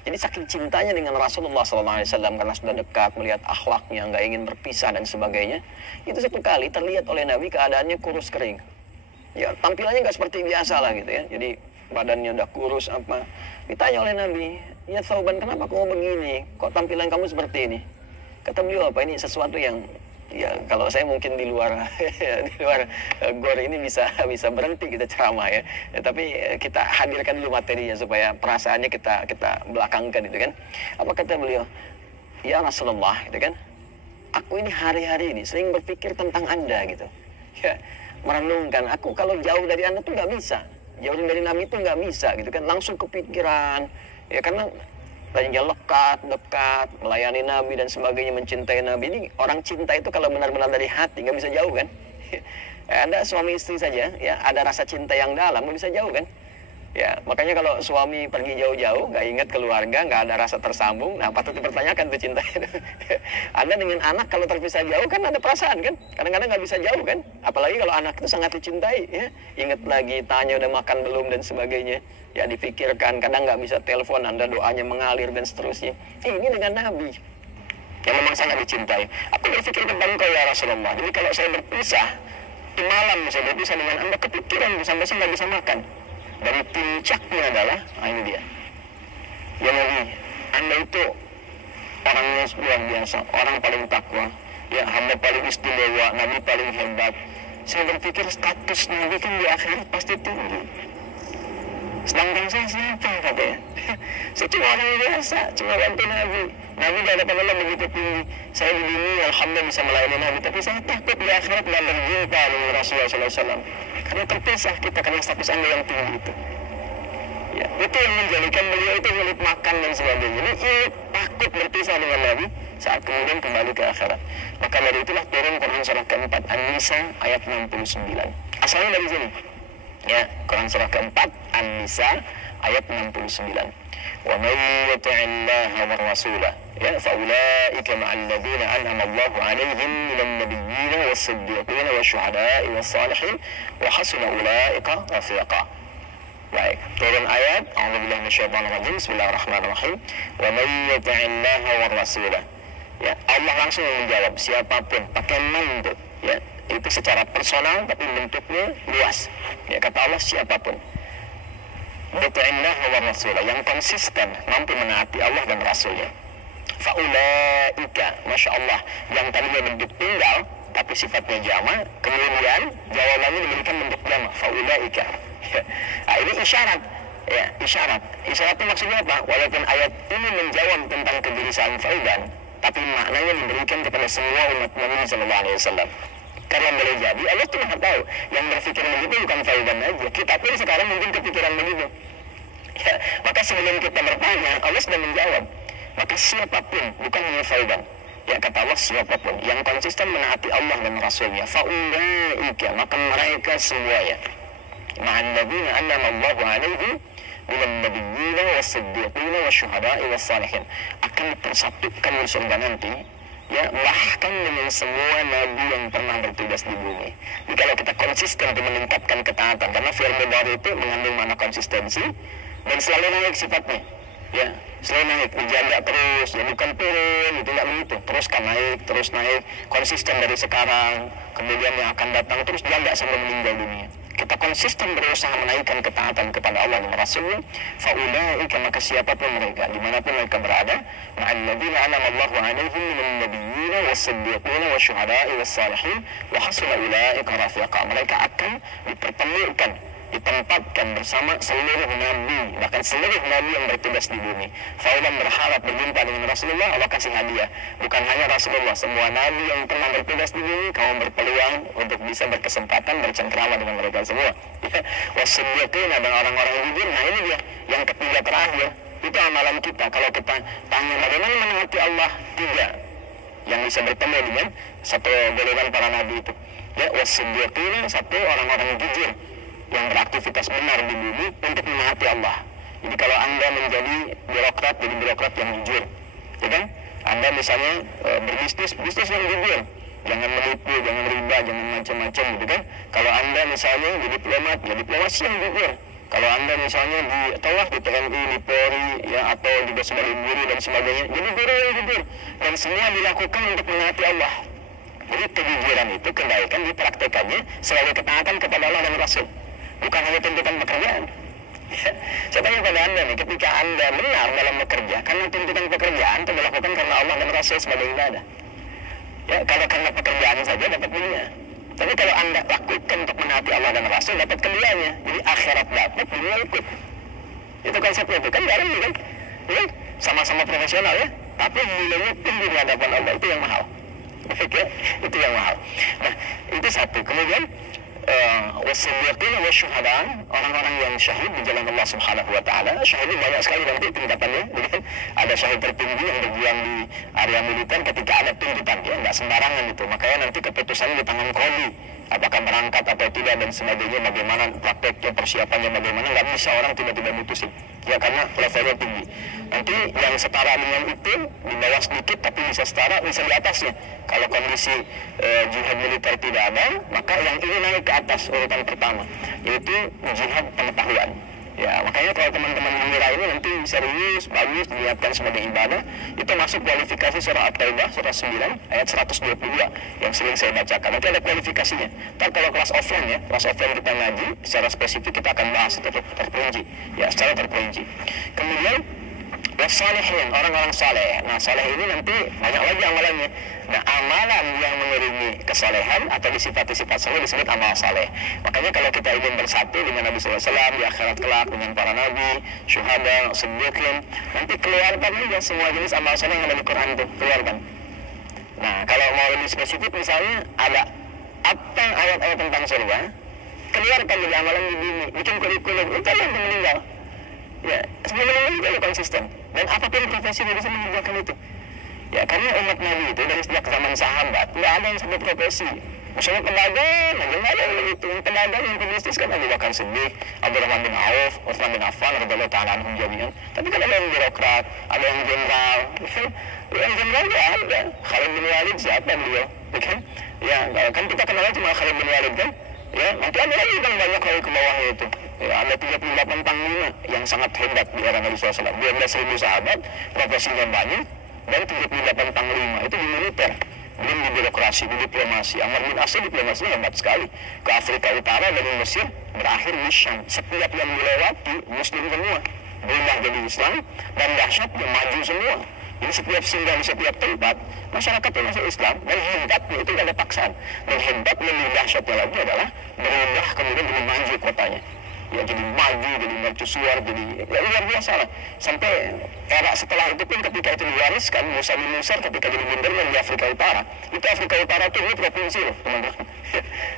Jadi saking cintanya dengan Rasulullah SAW karena sudah dekat, melihat akhlaknya, nggak ingin berpisah dan sebagainya. Itu satu kali terlihat oleh Nabi keadaannya kurus kering. Ya tampilannya nggak seperti biasa lah gitu ya. Jadi badannya udah kurus apa. Ditanya oleh Nabi, ya Thauban kenapa kamu begini? Kok tampilan kamu seperti ini? Kata beliau apa, ini sesuatu yang ya kalau saya mungkin di luar gor ini bisa berhenti kita ceramah ya. Tapi kita hadirkan dulu materinya supaya perasaannya kita belakangkan itu kan. Apa kata beliau? Ya Rasulullah gitu kan. Aku ini hari-hari ini sering berpikir tentang Anda gitu. Ya, merenungkan aku kalau jauh dari Anda tuh nggak bisa. Jauh dari Nabi tuh nggak bisa gitu kan. Langsung kepikiran. Ya karena tadinya dekat, melayani Nabi dan sebagainya, mencintai Nabi. Ini orang cinta itu kalau benar-benar dari hati nggak bisa jauh kan. Ada suami istri saja, ya ada rasa cinta yang dalam nggak bisa jauh kan. Ya makanya kalau suami pergi jauh-jauh, nggak ingat keluarga, nggak ada rasa tersambung, nah patut dipertanyakan tuh cinta itu. Anda dengan anak kalau terpisah jauh kan ada perasaan kan. Kadang-kadang nggak bisa jauh kan. Apalagi kalau anak itu sangat dicintai, ya ingat lagi, tanya udah makan belum dan sebagainya. Ya dipikirkan, kadang nggak bisa telepon, Anda doanya mengalir dan seterusnya. Ini dengan Nabi yang memang sangat dicintai. Aku berpikir tentang Engkau ya Rasulullah. Jadi kalau saya berpisah di malam, saya berpisah dengan Anda, kepikiran sampai saya nggak bisa makan. Dan puncaknya adalah, nah ini dia. Ya Nabi, Anda itu orangnya luar biasa, orang paling takwa, ya hamba paling istimewa, Nabi paling hebat. Saya berpikir status Nabi kan di akhirat pasti tinggi. Sedangkan saya siapa katanya? Saya cuma orang biasa, cuma bantu Nabi. Nabi di hadapan Allah begitu tinggi. Saya di dunia alhamdulillah bisa melayani Nabi, tapi saya takut di akhirat tidak berjumpa dengan Rasulullah SAW. Karena terpisah kita karena status Anda yang tinggi itu. Ya, itu yang menjadikan beliau itu sulit makan dan sebagainya. Ini takut berpisah dengan Nabi saat kemudian kembali ke akhirat. Maka dari itulah turun Quran surah keempat An-Nisa ayat 69. Asalnya dari sini. Ya, Quran surah keempat An-Nisa ayat 69. Wa may yuti'illaha war rasulah ya fa ulaika ma'al ladzina an'ama Allahu 'alaihim minan nabiyyin was-siddiqin wasyuhada'i was-salihin wa hasuna ulaika rafiqa. Baik, turun ayat A'udzubillahi minasyaitonir rajim. Bismillahirrahmanirrahim. Wa may yuti'illaha war rasulah. Ya, Allah langsung menjawab siapapun pakai man tuh, ya. Itu secara personal tapi bentuknya luas. Ya kata Allah siapapun. Yuti'illah wa rasulah, yang konsisten mampu menaati Allah dan Rasulnya. Faulaika, masya Allah, yang tadinya bentuk tunggal tapi sifatnya jama, kemudian jawabannya diberikan bentuk jama. Faulaika. Nah, ini isyarat. Ya, isyarat. Isyarat itu maksudnya apa? Walaupun ayat ini menjawab tentang kebirisan Thauban, tapi maknanya diberikan kepada semua umat Muhammad sallallahu alaihi wasallam. Karena boleh jadi Allah tuh Maha tahu. Yang berpikir begitu bukan Faudan aja. Kita pun sekarang mungkin kepikiran begitu. Ya, maka sebelum kita bertanya, Allah sudah menjawab. Maka siapapun, bukan hanya Faudan. Ya kata Allah, siapapun yang konsisten menaati Allah dan Rasulnya, faulaika, maka mereka semuanya ma'alladzina an'ama Allahu 'alaihim minan nabiyyina was-siddiqina wasyuhada'i was-salihin, akan dipersatukan di surga nanti, ya bahkan dengan semua nabi yang pernah bertugas di bumi. Jadi kalau kita konsisten untuk meningkatkan ketaatan, karena fi'il mudhari itu mengandung makna konsistensi dan selalu naik sifatnya, ya selalu naik, dijaga terus, ya bukan turun, itu tidak begitu, terus naik, konsisten dari sekarang, kemudian yang akan datang terus jaga sampai meninggal dunia. Kita konsisten berusaha menaikkan ketaatan kepada Allah dan Rasulnya, faulaika, maka siapapun mereka, dimanapun mereka berada, ma'alladzina an'ama Allahu 'alaihim minan nabiyyina was-siddiqina wasyuhada'i was-salihin wa hasuna ulaika rafiqa, mereka akan dipertemukan, ditempatkan bersama seluruh nabi, bahkan seluruh nabi yang bertugas di bumi. Faulan berharap berjumpa dengan Rasulullah, Allah kasih hadiah. Bukan hanya Rasulullah, semua nabi yang pernah bertugas di bumi, kamu berpeluang untuk bisa berkesempatan bercengkrama dengan mereka semua. Wasiddiqina, dan orang-orang yang jujur. Nah ini dia, yang ketiga terakhir, itu amalan kita. Kalau kita tanya bagaimana menaati Allah, tiga yang bisa bertemu dengan satu golongan para nabi itu. Ya, wasiddiqina, satu orang-orang yang jujur, yang beraktivitas benar di bumi untuk menaati Allah. Jadi kalau Anda menjadi birokrat, jadi birokrat yang jujur, ya kan? Anda misalnya bisnis yang jujur, jangan menipu, jangan riba, jangan macam-macam, gitu kan? Kalau Anda misalnya jadi diplomat, ya diplomasi yang jujur. Kalau Anda misalnya di TNI, di Polri, ya atau juga sebagai guru dan sebagainya, jadi guru yang jujur, dan semua dilakukan untuk menaati Allah. Jadi kejujuran itu, kebaikan dipraktekannya selalu ketaatan kepada Allah dan Rasul. Bukan hanya tuntutan pekerjaan. Saya tanya pada Anda nih, ketika Anda benar dalam bekerja, karena tuntutan pekerjaan itu dilakukan karena Allah dan Rasul sebagai ibadah. Ya, kalau karena pekerjaan saja dapat dunia. Tapi kalau Anda lakukan untuk menaati Allah dan Rasul, dapat keduanya. Jadi akhirat dapat, dunia ikut. Itu konsepnya itu kan dalam kan? Ya, sama-sama profesional ya, tapi nilainya tinggi di hadapan Allah, itu yang mahal. Ya, itu yang mahal. Nah, itu satu. Kemudian wasiddiqina wasyuhada, orang-orang yang syahid di jalan Allah Subhanahu wa taala. Syahid banyak sekali nanti tingkatannya. Jadi ada syahid tertinggi yang berjuang di area militer ketika ada tuntutan, ya enggak sembarangan itu. Makanya nanti keputusannya di tangan kodi, apakah berangkat atau tidak dan sebagainya, bagaimana prakteknya, persiapannya bagaimana, nggak bisa orang tiba-tiba mutusin. Ya karena levelnya tinggi. Nanti yang setara dengan itu di bawah sedikit tapi bisa setara, bisa di atasnya. Kalau kondisi jihad militer tidak ada, maka yang ini naik ke atas urutan pertama, yaitu jihad pengetahuan. Ya, makanya kalau teman-teman mengira ini nanti serius, bagus, dilihatkan sebagai ibadah, itu masuk kualifikasi surah At-Taubah, surah 9, ayat 122, yang sering saya bacakan. Nanti ada kualifikasinya. Ntar kalau kelas offline ya, kelas offline kita ngaji, secara spesifik kita akan bahas itu terperinci. Ya, secara terperinci. Kemudian, wassalihin, orang-orang saleh. Nah, saleh ini nanti banyak lagi amalannya. Nah, amalan yang mengiringi kesalehan atau disifati sifat saleh disebut amal saleh. Makanya kalau kita ingin bersatu dengan Nabi SAW di akhirat kelak, dengan para nabi, syuhada, siddiqin, nanti keluarkan juga semua jenis amal saleh yang ada di Quran itu, keluarkan. Nah, kalau mau lebih spesifik misalnya ada apa ayat-ayat tentang surga, keluarkan jadi amalan di bumi, bikin kurikulum, itu yang meninggal. Ya, sebenarnya itu konsisten. Dan apapun profesi dia bisa mengerjakan itu. Ya, karena umat Nabi itu dari sejak zaman sahabat nggak ada yang sampai profesi. Misalnya pedagang, nggak ada yang begitu. Pedagang yang pebisnis kan Abu Bakar Siddiq, Abdurrahman bin Auf, Utsman bin Affan, radhiyallahu ta'ala anhum jami'an. Tapi kan ada yang birokrat, ada yang jenderal. Yang jenderal nggak ada. Khalid bin Walid siapa beliau? Kan? Ya, kan kita kenal cuma Khalid bin Walid kan? Ya, nanti ada lagi kan banyak lagi ke bawahnya itu. Ya, ada 38 panglima yang sangat hebat di era Nabi SAW. 12.000 sahabat, profesinya banyak, dan 38 panglima itu di militer, belum di birokrasi, di diplomasi. Amr bin As diplomasinya hebat sekali. Ke Afrika Utara dari Mesir, berakhir di Syam. Setiap yang dilewati Muslim semua, berubah jadi Islam, dan dahsyat maju semua. Jadi setiap singgah di setiap tempat, masyarakatnya masuk Islam, dan hebatnya itu tidak ada paksaan. Dan hebat lebih dahsyatnya lagi adalah berubah kemudian maju kotanya. ya jadi maju, jadi mercusuar, jadi ya luar biasa lah. Sampai era setelah itu pun ketika itu diwariskan, Musa bin Nusayr ketika jadi gubernur di Afrika Utara, itu Afrika Utara itu ini provinsi loh teman-teman.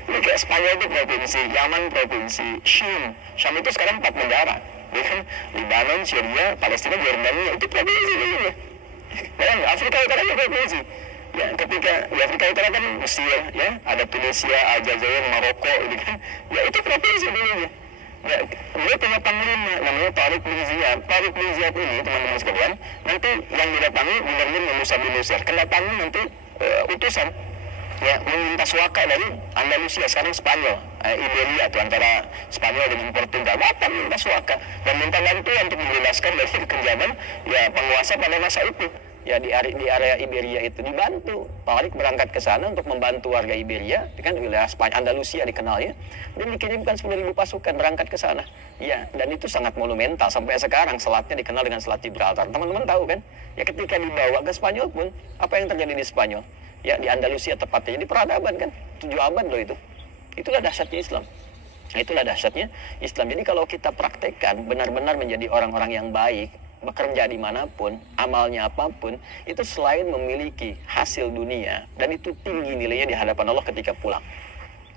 Ini kayak Spanyol itu provinsi, Yaman provinsi, Syam itu sekarang 4 negara, ya kan? Libanon, Syria, Palestina, Jordania itu provinsi ya. Dan Afrika Utara itu provinsi. Ya, ketika di Afrika Utara kan Mesir, ya, ada Tunisia, Aljazair, Maroko, gitu kan. Ya itu provinsi dulunya. Ya, dia punya panglima namanya Tariq bin Ziyad. Tariq bin Ziyad ini teman-teman sekalian, nanti yang didatangi gubernur Musa bin Nusayr, kedatangi nanti utusan ya meminta suaka dari Andalusia, sekarang Spanyol, Iberia itu antara Spanyol dengan Portugal, datang minta suaka dan minta bantuan untuk membebaskan dari kekejaman ya penguasa pada masa itu. Ya di area Iberia itu dibantu. Tariq berangkat ke sana untuk membantu warga Iberia, kan wilayah Spanyol, Andalusia dikenalnya, dan dikirimkan 10.000 pasukan berangkat ke sana. Ya, dan itu sangat monumental sampai sekarang. Selatnya dikenal dengan Selat Gibraltar. Teman-teman tahu kan? Ya ketika dibawa ke Spanyol pun, apa yang terjadi di Spanyol? Ya di Andalusia tepatnya, jadi peradaban kan, 7 abad loh itu. Itulah dahsyatnya Islam. Itulah dahsyatnya Islam. Jadi kalau kita praktekkan benar-benar menjadi orang-orang yang baik, bekerja dimanapun, amalnya apapun, itu selain memiliki hasil dunia, dan itu tinggi nilainya di hadapan Allah ketika pulang.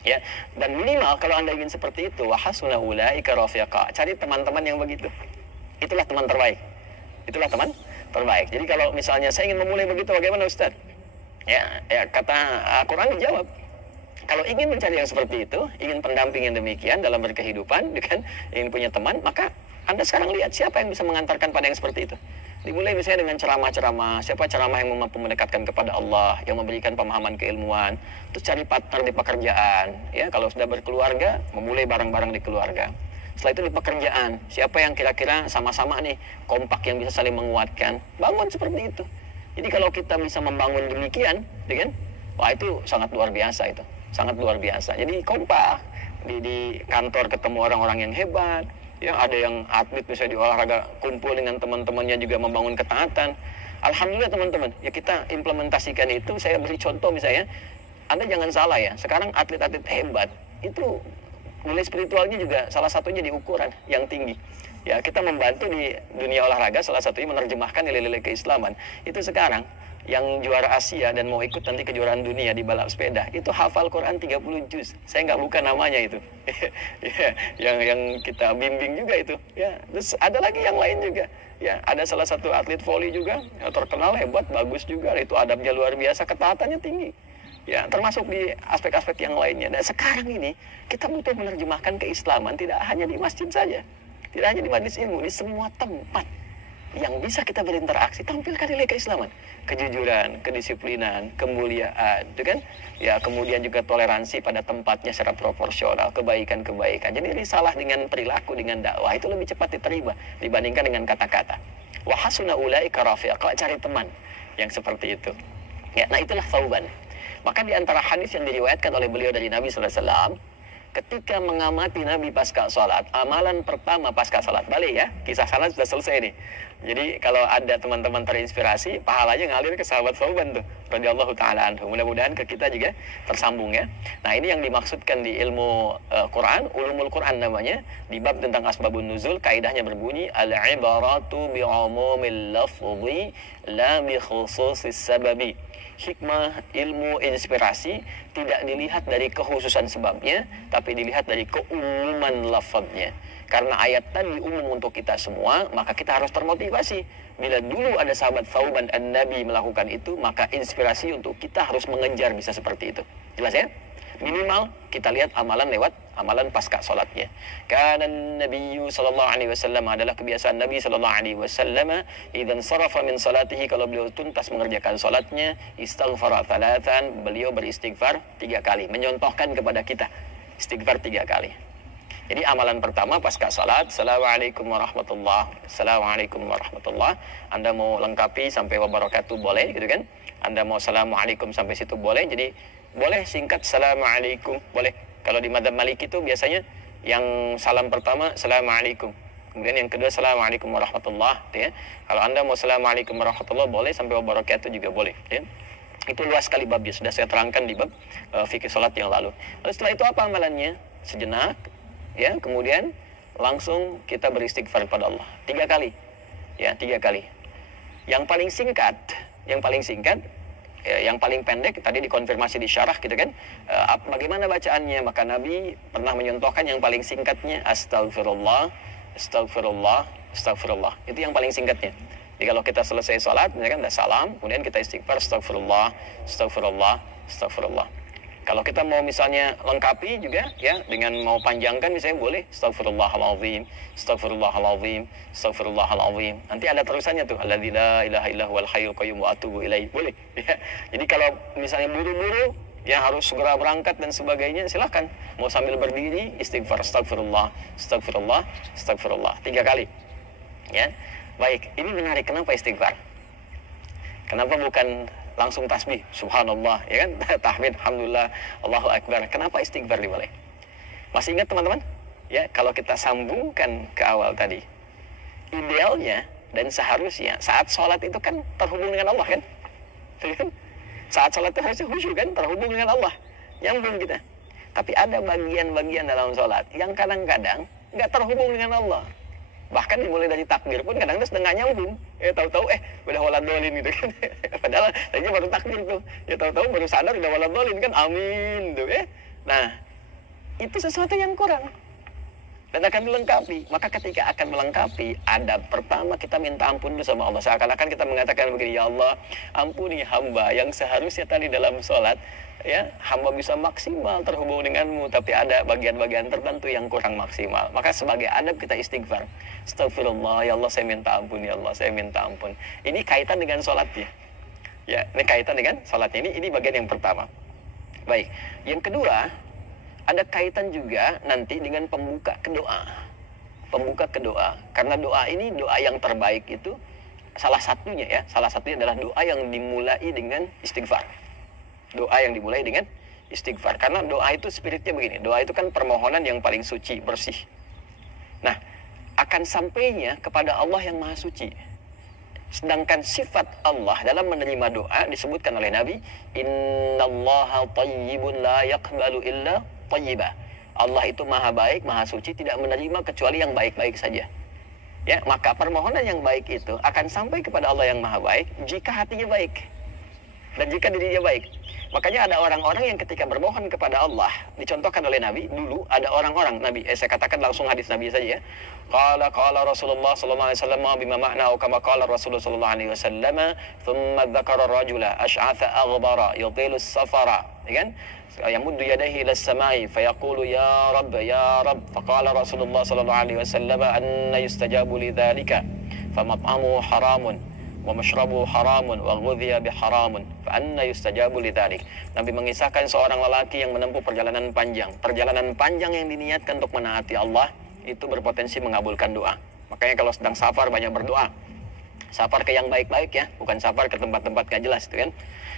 Ya, dan minimal kalau Anda ingin seperti itu, wahasuna ulaika rafiqa, cari teman-teman yang begitu. Itulah teman terbaik. Itulah teman terbaik. Jadi kalau misalnya saya ingin memulai begitu, bagaimana Ustaz? Ya kata Al-Quran dijawab. Kalau ingin mencari yang seperti itu, ingin pendamping yang demikian dalam berkehidupan, kan, ingin punya teman, maka Anda sekarang lihat siapa yang bisa mengantarkan pada yang seperti itu. Dimulai misalnya dengan ceramah-ceramah, siapa ceramah yang mampu mendekatkan kepada Allah, yang memberikan pemahaman keilmuan, terus cari partner di pekerjaan, ya kalau sudah berkeluarga, memulai bareng-bareng di keluarga. Setelah itu di pekerjaan, siapa yang kira-kira sama-sama nih, kompak yang bisa saling menguatkan, bangun seperti itu. Jadi kalau kita bisa membangun demikian, ya kan, wah itu sangat luar biasa itu. Sangat luar biasa. Jadi kompak di kantor ketemu orang-orang yang hebat, ya ada yang atlet misalnya di olahraga kumpul dengan teman-temannya juga membangun ketaatan. Alhamdulillah teman-teman, ya kita implementasikan itu. Saya beri contoh misalnya, Anda jangan salah ya, sekarang atlet-atlet hebat itu nilai spiritualnya juga salah satunya di ukuran yang tinggi. Ya kita membantu di dunia olahraga, salah satunya menerjemahkan nilai-nilai keislaman. Itu sekarang yang juara Asia dan mau ikut nanti kejuaraan dunia di balap sepeda, itu hafal Quran 30 juz. Saya nggak buka namanya itu. Ya, yang kita bimbing juga itu. Ya, terus ada lagi yang lain juga. Ya, ada salah satu atlet voli juga, ya, terkenal hebat, bagus juga. Itu adabnya luar biasa, ketaatannya tinggi. Ya, termasuk di aspek-aspek yang lainnya. Dan sekarang ini kita butuh menerjemahkan keislaman tidak hanya di masjid saja, tidak hanya di majelis ilmu, di semua tempat yang bisa kita berinteraksi, tampilkan nilai keislaman, kejujuran, kedisiplinan, kemuliaan, itu kan? Ya, kemudian juga toleransi pada tempatnya secara proporsional, kebaikan-kebaikan. Jadi risalah dengan perilaku, dengan dakwah itu lebih cepat diterima dibandingkan dengan kata-kata. Wa hasuna ulaika rafiqa, cari teman yang seperti itu. Ya, nah itulah thauban. Maka di antara hadis yang diriwayatkan oleh beliau dari Nabi sallallahu alaihi wasallam, ketika mengamati Nabi pasca salat, amalan pertama pasca salat, balik ya, kisah salat sudah selesai nih. Jadi kalau ada teman-teman terinspirasi, pahalanya ngalir ke sahabat Thauban tuh, radhiyallahu taala anhu. Mudah-mudahan ke kita juga tersambung ya. Nah ini yang dimaksudkan di ilmu Quran, ulumul Quran namanya, di bab tentang asbabun nuzul, kaidahnya berbunyi al-ibaratu bi'umumil lafzi la bi khususis sababi. Hikmah, ilmu, inspirasi tidak dilihat dari kekhususan sebabnya, tapi dilihat dari keumuman lafadznya. Karena ayat tadi umum untuk kita semua, maka kita harus termotivasi. Bila dulu ada sahabat Thauban an-Nabi melakukan itu, maka inspirasi untuk kita harus mengejar bisa seperti itu. Jelas ya? Minimal kita lihat amalan lewat amalan pasca salatnya. Karena Nabi sallallahu alaihi wasallam adalah kebiasaan Nabi sallallahu alaihi wasallam, idzan sarafa min salatihi, kalau beliau tuntas mengerjakan salatnya, istaghfara thalathan, beliau beristighfar 3 kali, menyontohkan kepada kita istighfar 3 kali. Jadi amalan pertama pasca salat, assalamualaikum warahmatullah, assalamualaikum warahmatullah. Anda mau lengkapi sampai wabarakatuh boleh gitu kan? Anda mau assalamualaikum sampai situ boleh. Jadi boleh singkat assalamualaikum, boleh. Kalau di madzhab Maliki itu biasanya yang salam pertama assalamualaikum, kemudian yang kedua assalamualaikum warahmatullah, ya. Kalau Anda mau assalamualaikum warahmatullah boleh, sampai wabarakatuh juga boleh, ya. Itu luas sekali babnya, sudah saya terangkan di bab fikih salat yang lalu. Lalu setelah itu apa amalannya? Sejenak, ya, kemudian langsung kita beristighfar kepada Allah 3 kali. Ya, 3 kali. Yang paling singkat, yang paling pendek tadi dikonfirmasi di syarah gitu kan. Bagaimana bacaannya? Maka Nabi pernah menyontohkan yang paling singkatnya astagfirullah, astagfirullah, astagfirullah. Itu yang paling singkatnya. Jadi kalau kita selesai sholat, misalkan udah salam, kemudian kita istighfar astagfirullah, astagfirullah, astagfirullah. Kalau kita mau misalnya lengkapi juga ya dengan mau panjangkan misalnya boleh astagfirullahalazim, astagfirullahalazim, astagfirullahalazim. Nanti ada terusannya tuh alladzi la ilaha illa huwal hayyul qayyum wa atubu ilaihi. Boleh. Ya. Jadi kalau misalnya buru-buru ya harus segera berangkat dan sebagainya silahkan. Mau sambil berdiri istighfar astagfirullah, astagfirullah, astagfirullah 3 kali. Ya. Baik, ini menarik, kenapa istighfar? Kenapa bukan langsung tasbih, subhanallah, ya kan? Tahmid, alhamdulillah, Allahu akbar. Kenapa istighfar dimulai? Masih ingat teman-teman? Ya, kalau kita sambungkan ke awal tadi, idealnya dan seharusnya saat sholat itu kan terhubung dengan Allah kan? Saat sholat itu harusnya khusyuk kan, terhubung dengan Allah, nyambung kita. Tapi ada bagian-bagian dalam sholat yang kadang-kadang nggak terhubung dengan Allah. Bahkan dimulai dari takbir pun kadang-kadang sudah nggak nyambung. Ya tahu-tahu udah waladolin gitu kan. Padahal tadinya baru takbir tuh. Ya tahu-tahu baru sadar udah waladolin kan. Amin tuh ya. Nah, itu sesuatu yang kurang. Dan akan dilengkapi. Maka ketika akan melengkapi, adab pertama kita minta ampun dulu sama Allah. Seakan-akan kita mengatakan begini, ya Allah, ampuni hamba yang seharusnya tadi dalam sholat ya hamba bisa maksimal terhubung denganmu, tapi ada bagian-bagian tertentu yang kurang maksimal. Maka sebagai adab kita istighfar, astagfirullah, ya Allah saya minta ampun, ya Allah saya minta ampun. Ini kaitan dengan sholatnya ya, ini kaitan dengan sholatnya. Ini bagian yang pertama. Baik, yang kedua ada kaitan juga nanti dengan pembuka doa. Karena doa ini doa yang terbaik itu salah satunya adalah doa yang dimulai dengan istighfar. Doa yang dimulai dengan istighfar. Karena doa itu spiritnya begini. Doa itu kan permohonan yang paling suci, bersih. Nah, akan sampainya kepada Allah yang maha suci. Sedangkan sifat Allah dalam menerima doa disebutkan oleh Nabi, innallaha thayyibun la yaqbalu illa thayyiba. Allah itu maha baik, maha suci, tidak menerima kecuali yang baik-baik saja. Ya, maka permohonan yang baik itu akan sampai kepada Allah yang maha baik jika hatinya baik dan jika dirinya baik. Makanya ada orang-orang yang ketika bermohon kepada Allah, dicontohkan oleh Nabi, dulu ada orang-orang, saya katakan langsung hadis Nabi saja ya. Qala Rasulullah sallallahu alaihi wasallam bima ma'na kama qala Rasulullah sallallahu alaihi wasallam, thumma dzakara rajula asy'atha aghdara yutilu as-safara, ya kan? Yamuddu yadayhi ila as-sama'i fayaqulu ya Rabb ya Rabb. Faqala Rasulullah sallallahu alaihi wasallam anna yustajabu lidzalika famat'amuhu haramun wa mashrabu haramun wa ghudhiya biharamun fa anna yustajabu lidzalik. Nabi mengisahkan seorang lelaki yang menempuh perjalanan panjang yang diniatkan untuk menaati Allah itu berpotensi mengabulkan doa. Makanya kalau sedang safar banyak berdoa. Safar ke yang baik-baik ya, bukan safar ke tempat-tempat gak jelas itu kan.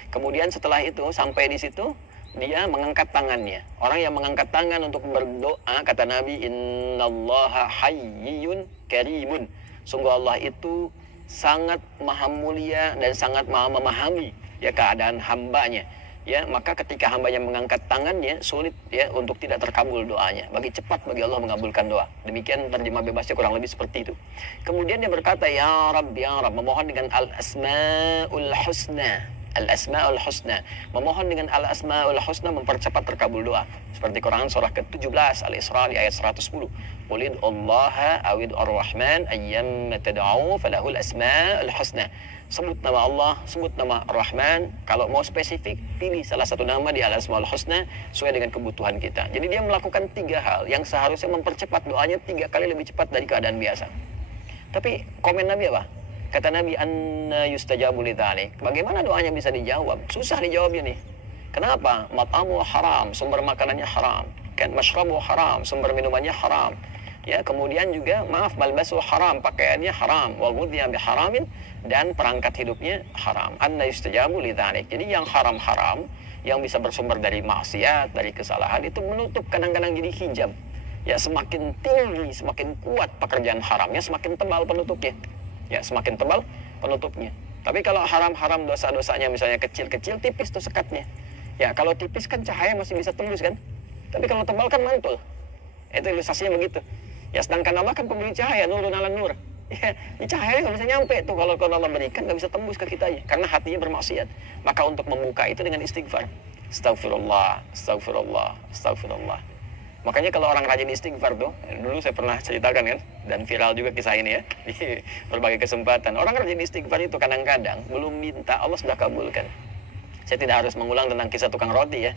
Kemudian setelah itu sampai di situ dia mengangkat tangannya. Orang yang mengangkat tangan untuk berdoa, kata Nabi, innallaha hayyun karimun. Sungguh Allah itu sangat maha mulia dan sangat maha memahami ya keadaan hambanya. Ya, maka ketika hambanya mengangkat tangannya sulit ya untuk tidak terkabul doanya. Cepat bagi Allah mengabulkan doa. Demikian terjemah bebasnya kurang lebih seperti itu. Kemudian dia berkata ya Rabb, memohon dengan al-asmaul husna. Al-asmaul husna, memohon dengan al-asmaul husna mempercepat terkabul doa. Seperti Quran surah ke-17 Al-Isra di ayat 110. Qulid Allah awid ar-Rahman ayyam tad'u falahul asmaul husna. Sebut nama Allah, sebut nama Ar-Rahman. Kalau mau spesifik, pilih salah satu nama di Al-Asmaul Husna sesuai dengan kebutuhan kita. Jadi dia melakukan 3 hal yang seharusnya mempercepat doanya 3 kali lebih cepat dari keadaan biasa. Tapi komen Nabi apa? Kata Nabi, anna yustajabu lidzalik. Bagaimana doanya bisa dijawab? Susah dijawabnya nih. Kenapa? Mat'amu haram, sumber makanannya haram. Kan masyrabu haram, sumber minumannya haram. Ya, kemudian juga malbasu haram, pakaiannya haram, wa ghudhiya biharamin, dan perangkat hidupnya haram. Anna yustajabu lidzalik. Jadi yang haram-haram yang bisa bersumber dari maksiat, dari kesalahan itu menutup kadang-kadang jadi hijab. Ya, semakin tinggi, semakin kuat pekerjaan haramnya, semakin tebal penutupnya. Ya, semakin tebal penutupnya. Tapi kalau haram-haram dosa-dosanya misalnya kecil-kecil, tipis tuh sekatnya. Ya, kalau tipis kan cahaya masih bisa tembus kan. Tapi kalau tebal kan mantul. Itu ilustrasinya begitu. Ya sedangkan Allah kan pemberi cahaya, nurun ala nur. Ya, ini cahaya nggak bisa nyampe tuh kalau Allah berikan, nggak bisa tembus ke kita karena hatinya bermaksiat. Maka untuk membuka itu dengan istighfar. Astagfirullah, astagfirullah, astagfirullah. Makanya kalau orang rajin istighfar tuh, dulu saya pernah ceritakan kan, dan viral juga kisah ini ya, di berbagai kesempatan. Orang rajin istighfar itu kadang-kadang belum minta, Allah sudah kabulkan. Saya tidak harus mengulang tentang kisah tukang roti ya,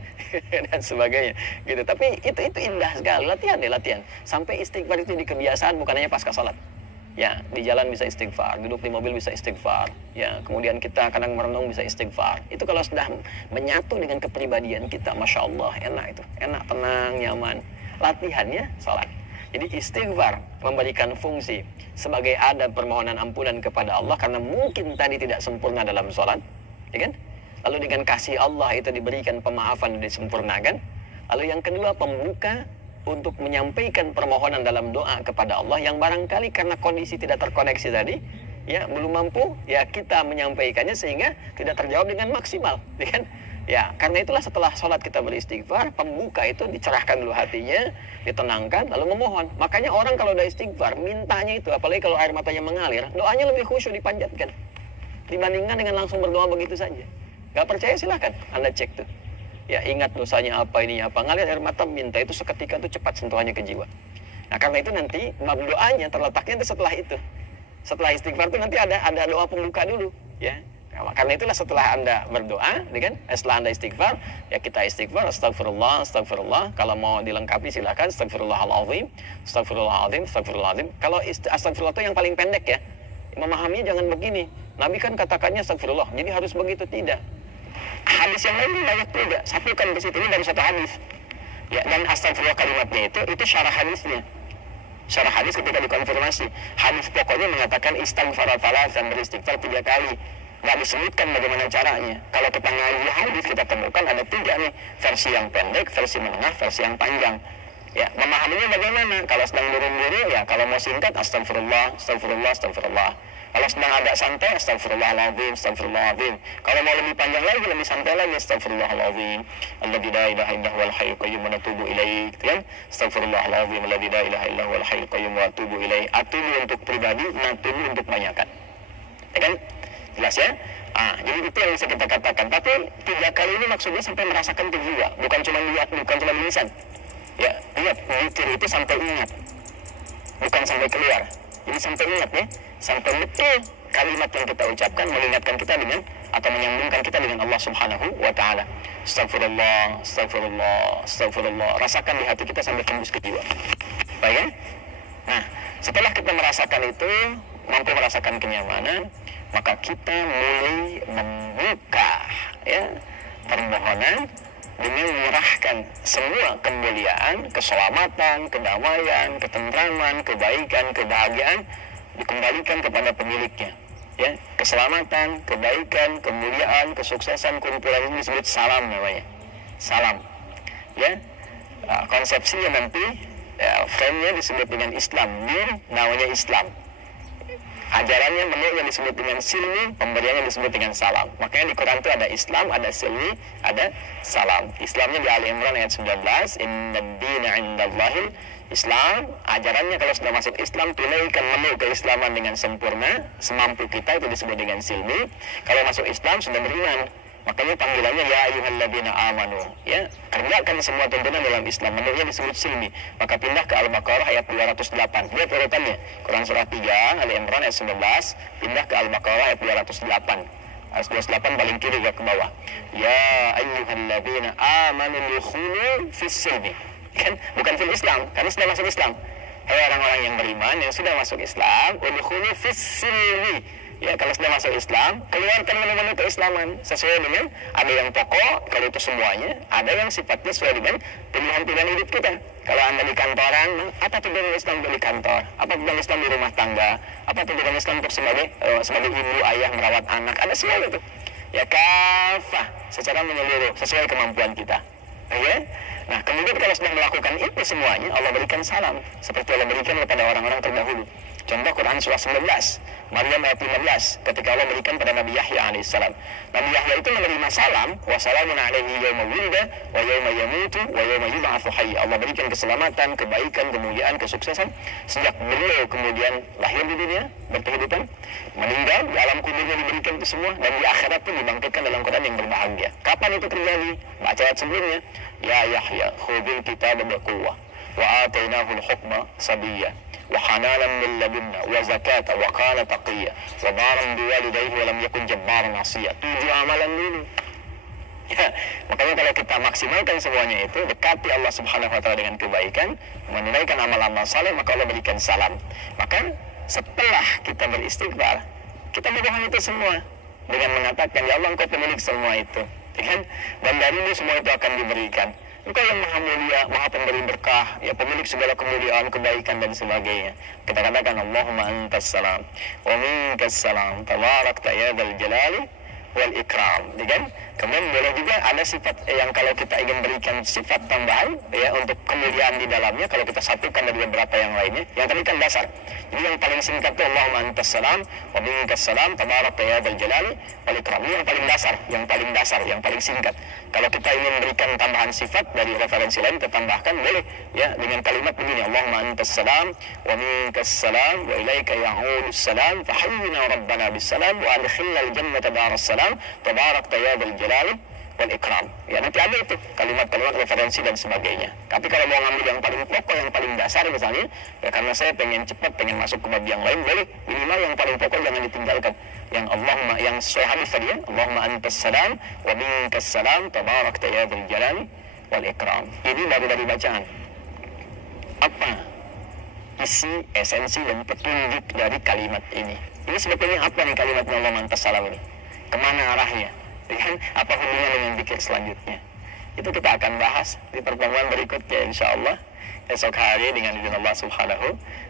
dan sebagainya gitu. Tapi itu indah sekali, latihan deh, latihan. Sampai istighfar itu di kebiasaan, bukan hanya pasca salat. Ya, di jalan bisa istighfar, duduk di mobil bisa istighfar. Ya, kemudian kita kadang merenung bisa istighfar. Itu kalau sudah menyatu dengan kepribadian kita, Masya Allah, enak itu. Enak, tenang, nyaman. Latihannya salat. Jadi istighfar memberikan fungsi sebagai adab permohonan ampunan kepada Allah karena mungkin tadi tidak sempurna dalam salat, ya kan? Lalu dengan kasih Allah itu diberikan pemaafan dan disempurnakan. Lalu yang kedua, pembuka untuk menyampaikan permohonan dalam doa kepada Allah yang barangkali karena kondisi tidak terkoneksi tadi, ya belum mampu, ya kita menyampaikannya sehingga tidak terjawab dengan maksimal, ya kan? Ya, karena itulah setelah sholat kita beristighfar, pembuka itu dicerahkan dulu hatinya, ditenangkan, lalu memohon. Makanya orang kalau udah istighfar, mintanya itu, apalagi kalau air matanya mengalir, doanya lebih khusyuk dipanjatkan dibandingkan dengan langsung berdoa begitu saja. Gak percaya silahkan Anda cek tuh. Ya, ingat dosanya apa, ini apa, ngalir air mata, minta itu seketika itu cepat sentuhannya ke jiwa. Nah, karena itu nanti bab doanya terletaknya itu setelah itu. Setelah istighfar itu nanti ada doa pembuka dulu, ya. Nah, karena itulah setelah Anda berdoa, kan? Setelah Anda istighfar, ya kita istighfar, astagfirullah, astagfirullah. Kalau mau dilengkapi silakan, astagfirullahaladzim, astagfirullahaladzim, astagfirullahaladzim. Kalau astagfirullah itu yang paling pendek ya. Memahami jangan begini. Nabi kan katakannya astagfirullah, jadi harus begitu, tidak. Hadis yang lain banyak juga, satukan di situ, ini dari satu hadis. Ya, dan astagfirullah kalimatnya itu syarah hadisnya. Syarah hadis ketika dikonfirmasi, hadis pokoknya mengatakan istighfar dan beristighfar 3 kali. Nggak disebutkan bagaimana caranya. Kalau kita ngaji hadis, kita temukan ada 3 nih, versi yang pendek, versi menengah, versi yang panjang. Ya, memahaminya bagaimana? Kalau sedang buru-buru, ya kalau mau singkat, astagfirullah, astagfirullah, astagfirullah. Kalau sedang agak santai, astagfirullahaladzim, astagfirullahaladzim. Kalau mau lebih panjang lagi, lebih santai lagi, astagfirullahaladzim. Alladzi la ilaha illa huwal hayyul qayyum wa natubu ilaih, gitu kan? Astagfirullahaladzim, alladzi la ilaha illa huwal hayyul qayyum wa natubu ilaih. Atubu untuk pribadi, natubu untuk banyakan. Ya kan? Jelas ya? Jadi itu yang bisa kita katakan. Tapi 3 kali ini maksudnya sampai merasakan ke jiwa, bukan cuma lihat, bukan cuma di lisan. Ya, lihat, mikir itu sampai ingat, bukan sampai keluar. Jadi sampai ingat ya, sampai betul kalimat yang kita ucapkan mengingatkan kita dengan atau menyambungkan kita dengan Allah Subhanahu wa taala. Astagfirullah, astagfirullah, astagfirullah. Rasakan di hati kita sampai tembus ke jiwa. Baik ya? Nah, setelah kita merasakan itu, mampu merasakan kenyamanan, maka kita mulai membuka ya permohonan dengan menyerahkan semua kemuliaan, keselamatan, kedamaian, ketentraman, kebaikan, kebahagiaan dikembalikan kepada pemiliknya. Ya, keselamatan, kebaikan, kemuliaan, kesuksesan, kumpulan ini disebut salam namanya. Salam. Ya, konsepsinya nanti frame-nya disebut dengan Islam. Din namanya Islam. Ajarannya bentuknya disebut dengan silmi, pemberiannya disebut dengan salam. Makanya di Quran itu ada Islam, ada silmi, ada salam. Islamnya di Ali Imran ayat 19, Inna dina indallahil Islam. Ajarannya kalau sudah masuk Islam, tunaikan menu keislaman dengan sempurna, semampu kita, itu disebut dengan silmi. Kalau masuk Islam sudah beriman, makanya panggilannya ya ayyuhalladzina amanu, ya, kerjakan semua tuntunan dalam Islam, menunya disebut silmi. Maka pindah ke Al-Baqarah ayat 208. Lihat urutannya. Quran surah 3, Ali Imran ayat 19, pindah ke Al-Baqarah ayat 208. Ayat 208 paling kiri ke bawah. Ya ayyuhalladzina amanu dukhulu fis silmi. Kan bukan fil Islam, karena sudah masuk Islam. Hai orang-orang yang beriman yang sudah masuk Islam, udkhulu fis silmi. Ya, kalau sudah masuk Islam, keluarkan menu-menu keislaman sesuai dengan ada yang pokok, kalau itu semuanya, ada yang sifatnya sesuai dengan pilihan-pilihan hidup kita. Kalau Anda di kantoran, apa tujuan Islam untuk di kantor? Apa tujuan Islam di rumah tangga? Apa tujuan Islam untuk sebagai ibu, ayah, merawat anak? Ada semua itu. Ya, kafah secara menyeluruh sesuai kemampuan kita. Oke? Nah, kemudian kalau sudah melakukan itu semuanya, Allah berikan salam seperti Allah berikan kepada orang-orang terdahulu. Contoh Quran surah 19, Maryam ayat 15, ketika Allah berikan pada Nabi Yahya alaihissalam. Nabi Yahya itu menerima salam, wa salamun alaihi yawma wulida wa yawma yamutu wa yawma yub'atsu hayya. Allah berikan keselamatan, kebaikan, kemuliaan, kesuksesan sejak beliau kemudian lahir di dunia, berkehidupan, meninggal, di alam kuburnya diberikan itu semua, dan di akhirat pun dibangkitkan dalam keadaan yang berbahagia. Kapan itu terjadi? Baca ayat sebelumnya. Ya Yahya, khudil kitaba biquwwah wa atainahu al-hukma sabiyya wa hananan min ladunna wa zakata wa kana taqiyya wa baran biwalidayhi wa lam yakun jabbaran 'asiyya. 7 amalan dulu. Ya, makanya kalau kita maksimalkan semuanya itu, dekati Allah Subhanahu wa taala dengan kebaikan, menunaikan amal-amal saleh, maka Allah berikan salam. Maka setelah kita beristighfar, kita mohon itu semua dengan mengatakan, ya Allah, Engkau pemilik semua itu, ya kan? Dan darimu semua itu akan diberikan. Engkau yang maha mulia, maha pemberi berkah, ya pemilik segala kemuliaan, kebaikan dan sebagainya. Kita katakan Allahumma antas salam wa minkas salam tabarakta ya dzal jalali wal ikram, ya kan? Kemudian boleh juga ada sifat yang kalau kita ingin berikan sifat tambahan ya untuk kemuliaan di dalamnya, kalau kita satukan dari beberapa yang lainnya. Yang tadi kan dasar. Jadi yang paling singkat itu Allahumma antas salam wa minkas salam tabarakta ya dzal jalali wal ikram. Ini yang paling dasar, yang paling singkat. Kalau kita ingin berikan tambahan sifat dari referensi lain, kita tambahkan boleh ya dengan kalimat begini, Allahumma antas salam wa minkas salam wa ilaika ya'udus salam fa hayyina rabbana bis salam wa adkhilna al jannata daras salam tabarakta ya dzal jalali wal ikram. Ya nanti ada itu kalimat-kalimat referensi dan sebagainya. Tapi kalau mau ngambil yang paling pokok, yang paling dasar misalnya, ya karena saya pengen cepat, pengen masuk ke bab yang lain, boleh minimal yang paling pokok jangan ditinggalkan. Yang Allahumma, yang sesuai hadis tadi ya, Allahumma antas salam wa minkas salam tabarakta ya dzal jalali wal ikram. Ini dari bacaan. Apa isi, esensi dan petunjuk dari kalimat ini? Ini sebetulnya apa nih kalimatnya Allahumma antas salam ini? Kemana arahnya? Dan apa hubungannya dengan zikir selanjutnya? Itu kita akan bahas di pertemuan berikutnya insyaallah esok hari dengan izin Allah Subhanahu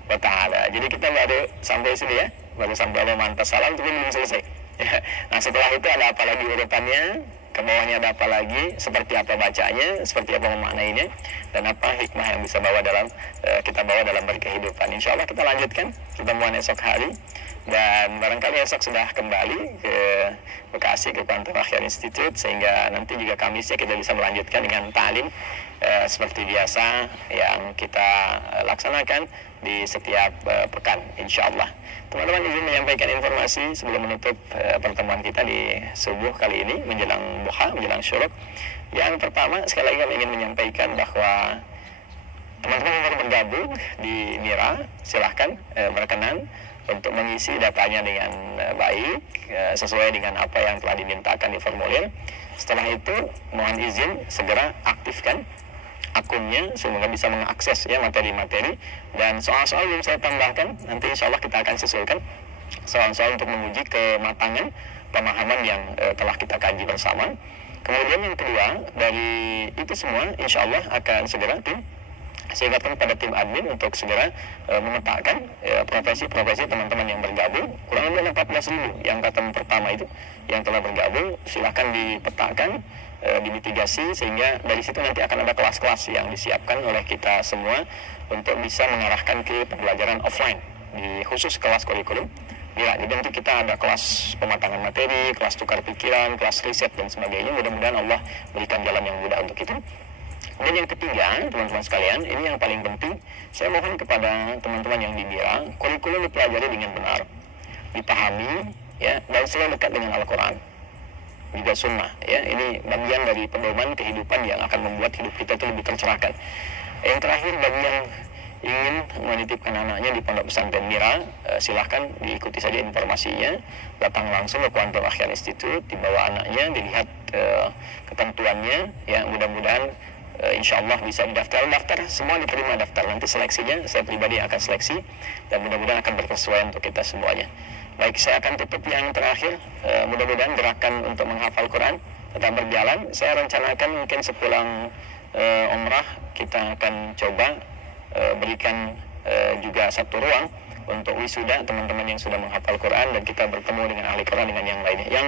wa taala. Jadi kita baru sampai sini ya, baru sampai Allahumma antas salam, tapi belum selesai. Nah setelah itu ada apa lagi urutannya? Ke bawahnya ada apa lagi? Seperti apa bacanya? Seperti apa memaknainya? Dan apa hikmah yang bisa kita bawa dalam berkehidupan? Insyaallah kita lanjutkan pertemuan esok hari. Dan barangkali esok sudah kembali ke Bekasi, ke kantor Akhyar Institute, sehingga nanti juga Kamisnya kita bisa melanjutkan dengan ta'lim seperti biasa yang kita laksanakan di setiap pekan insyaallah. Teman-teman izin menyampaikan informasi sebelum menutup pertemuan kita di subuh kali ini menjelang duha, menjelang syuruk. Yang pertama, sekali lagi kami ingin menyampaikan bahwa teman-teman yang baru bergabung di Mira, silahkan berkenan untuk mengisi datanya dengan baik sesuai dengan apa yang telah dimintakan di formulir. Setelah itu mohon izin segera aktifkan akunnya sehingga bisa mengakses ya materi-materi, dan soal-soal yang saya tambahkan nanti insya Allah kita akan susulkan soal-soal untuk menguji kematangan pemahaman yang telah kita kaji bersama. Kemudian yang kedua, dari itu semua insya Allah akan segera saya ingatkan pada tim admin untuk segera memetakan profesi-profesi teman-teman yang bergabung. Kurang lebih 14.000 yang angkatan pertama itu yang telah bergabung, silahkan dipetakan, dimitigasi, sehingga dari situ nanti akan ada kelas-kelas yang disiapkan oleh kita semua untuk bisa mengarahkan ke pembelajaran offline di khusus kelas kurikulum. Ya, jadi nanti kita ada kelas pematangan materi, kelas tukar pikiran, kelas riset dan sebagainya. Mudah-mudahan Allah berikan jalan yang mudah untuk itu. Dan yang ketiga, teman-teman sekalian, ini yang paling penting, saya mohon kepada teman-teman yang di Mira, kurikulum dipelajari dengan benar, dipahami, ya, dan selalu dekat dengan Al-Quran, juga Sunnah. Ya, ini bagian dari pedoman kehidupan yang akan membuat hidup kita itu lebih tercerahkan. Yang terakhir, bagi yang ingin menitipkan anaknya di Pondok Pesantren Mira, silahkan diikuti saja informasinya, datang langsung ke kantor Akhyar Institute, dibawa anaknya, dilihat ketentuannya, ya, mudah-mudahan insya Allah bisa didaftar semua diterima daftar, nanti seleksinya saya pribadi akan seleksi dan mudah-mudahan akan berkesesuaian untuk kita semuanya. Baik, saya akan tutup yang terakhir, mudah-mudahan gerakan untuk menghafal Quran tetap berjalan. Saya rencanakan mungkin sepulang umrah kita akan coba berikan juga satu ruang untuk wisuda teman-teman yang sudah menghafal Quran, dan kita bertemu dengan ahli Quran dengan yang lainnya. Yang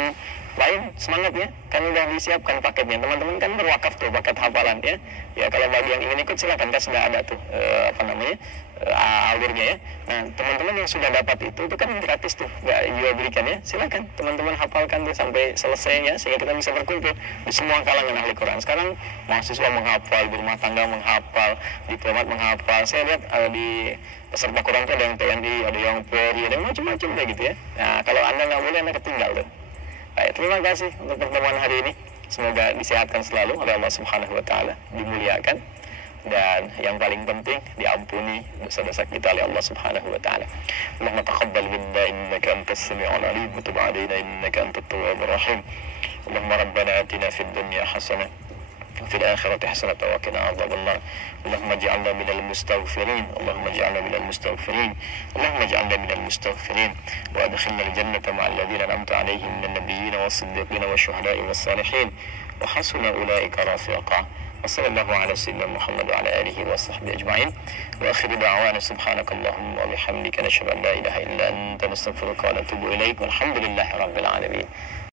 lain semangat ya, kan udah disiapkan paketnya. Teman-teman kan berwakaf tuh paket hafalan ya. Ya kalau bagi yang ingin ikut silakan, kan sudah ada tuh alurnya ya. Nah teman-teman yang sudah dapat itu kan gratis tuh, nggak jual belikan ya. Silakan teman-teman hafalkan tuh sampai selesainya, sehingga kita bisa berkumpul di semua kalangan ahli Quran. Sekarang mahasiswa menghafal, di rumah tangga menghafal, diplomat menghafal. Saya lihat di peserta Quran tuh ada yang TNI, ada yang Polri, ada yang macam-macam deh gitu ya. Nah kalau anda nggak boleh, anda ketinggal tuh. Baik, terima kasih untuk pertemuan hari ini. Semoga disehatkan selalu oleh Allah Subhanahu wa taala, dimuliakan, dan yang paling penting diampuni dosa-dosa kita oleh Allah Subhanahu wa taala. Allahumma taqabbal minna innaka antas samiul alim wa tub 'alaina innaka antat tawwabur rahim. Allahumma rabbana atina fid dunya hasanah وفي الآخرة حسنة وقنا عذاب النار. اللهم اجعلنا من المستغفرين، اللهم اجعلنا من المستغفرين، اللهم اجعلنا من المستغفرين، وادخلنا الجنة مع الذين أنعمت عليهم من النبيين والصديقين والشهداء والصالحين وحسن أولئك رفيقا. وصلى الله على سيدنا محمد وعلى آله وصحبه أجمعين، وآخر دعوانا سبحانك اللهم وبحمدك نشهد أن لا إله إلا أنت نستغفرك ونتوب إليك والحمد لله رب العالمين.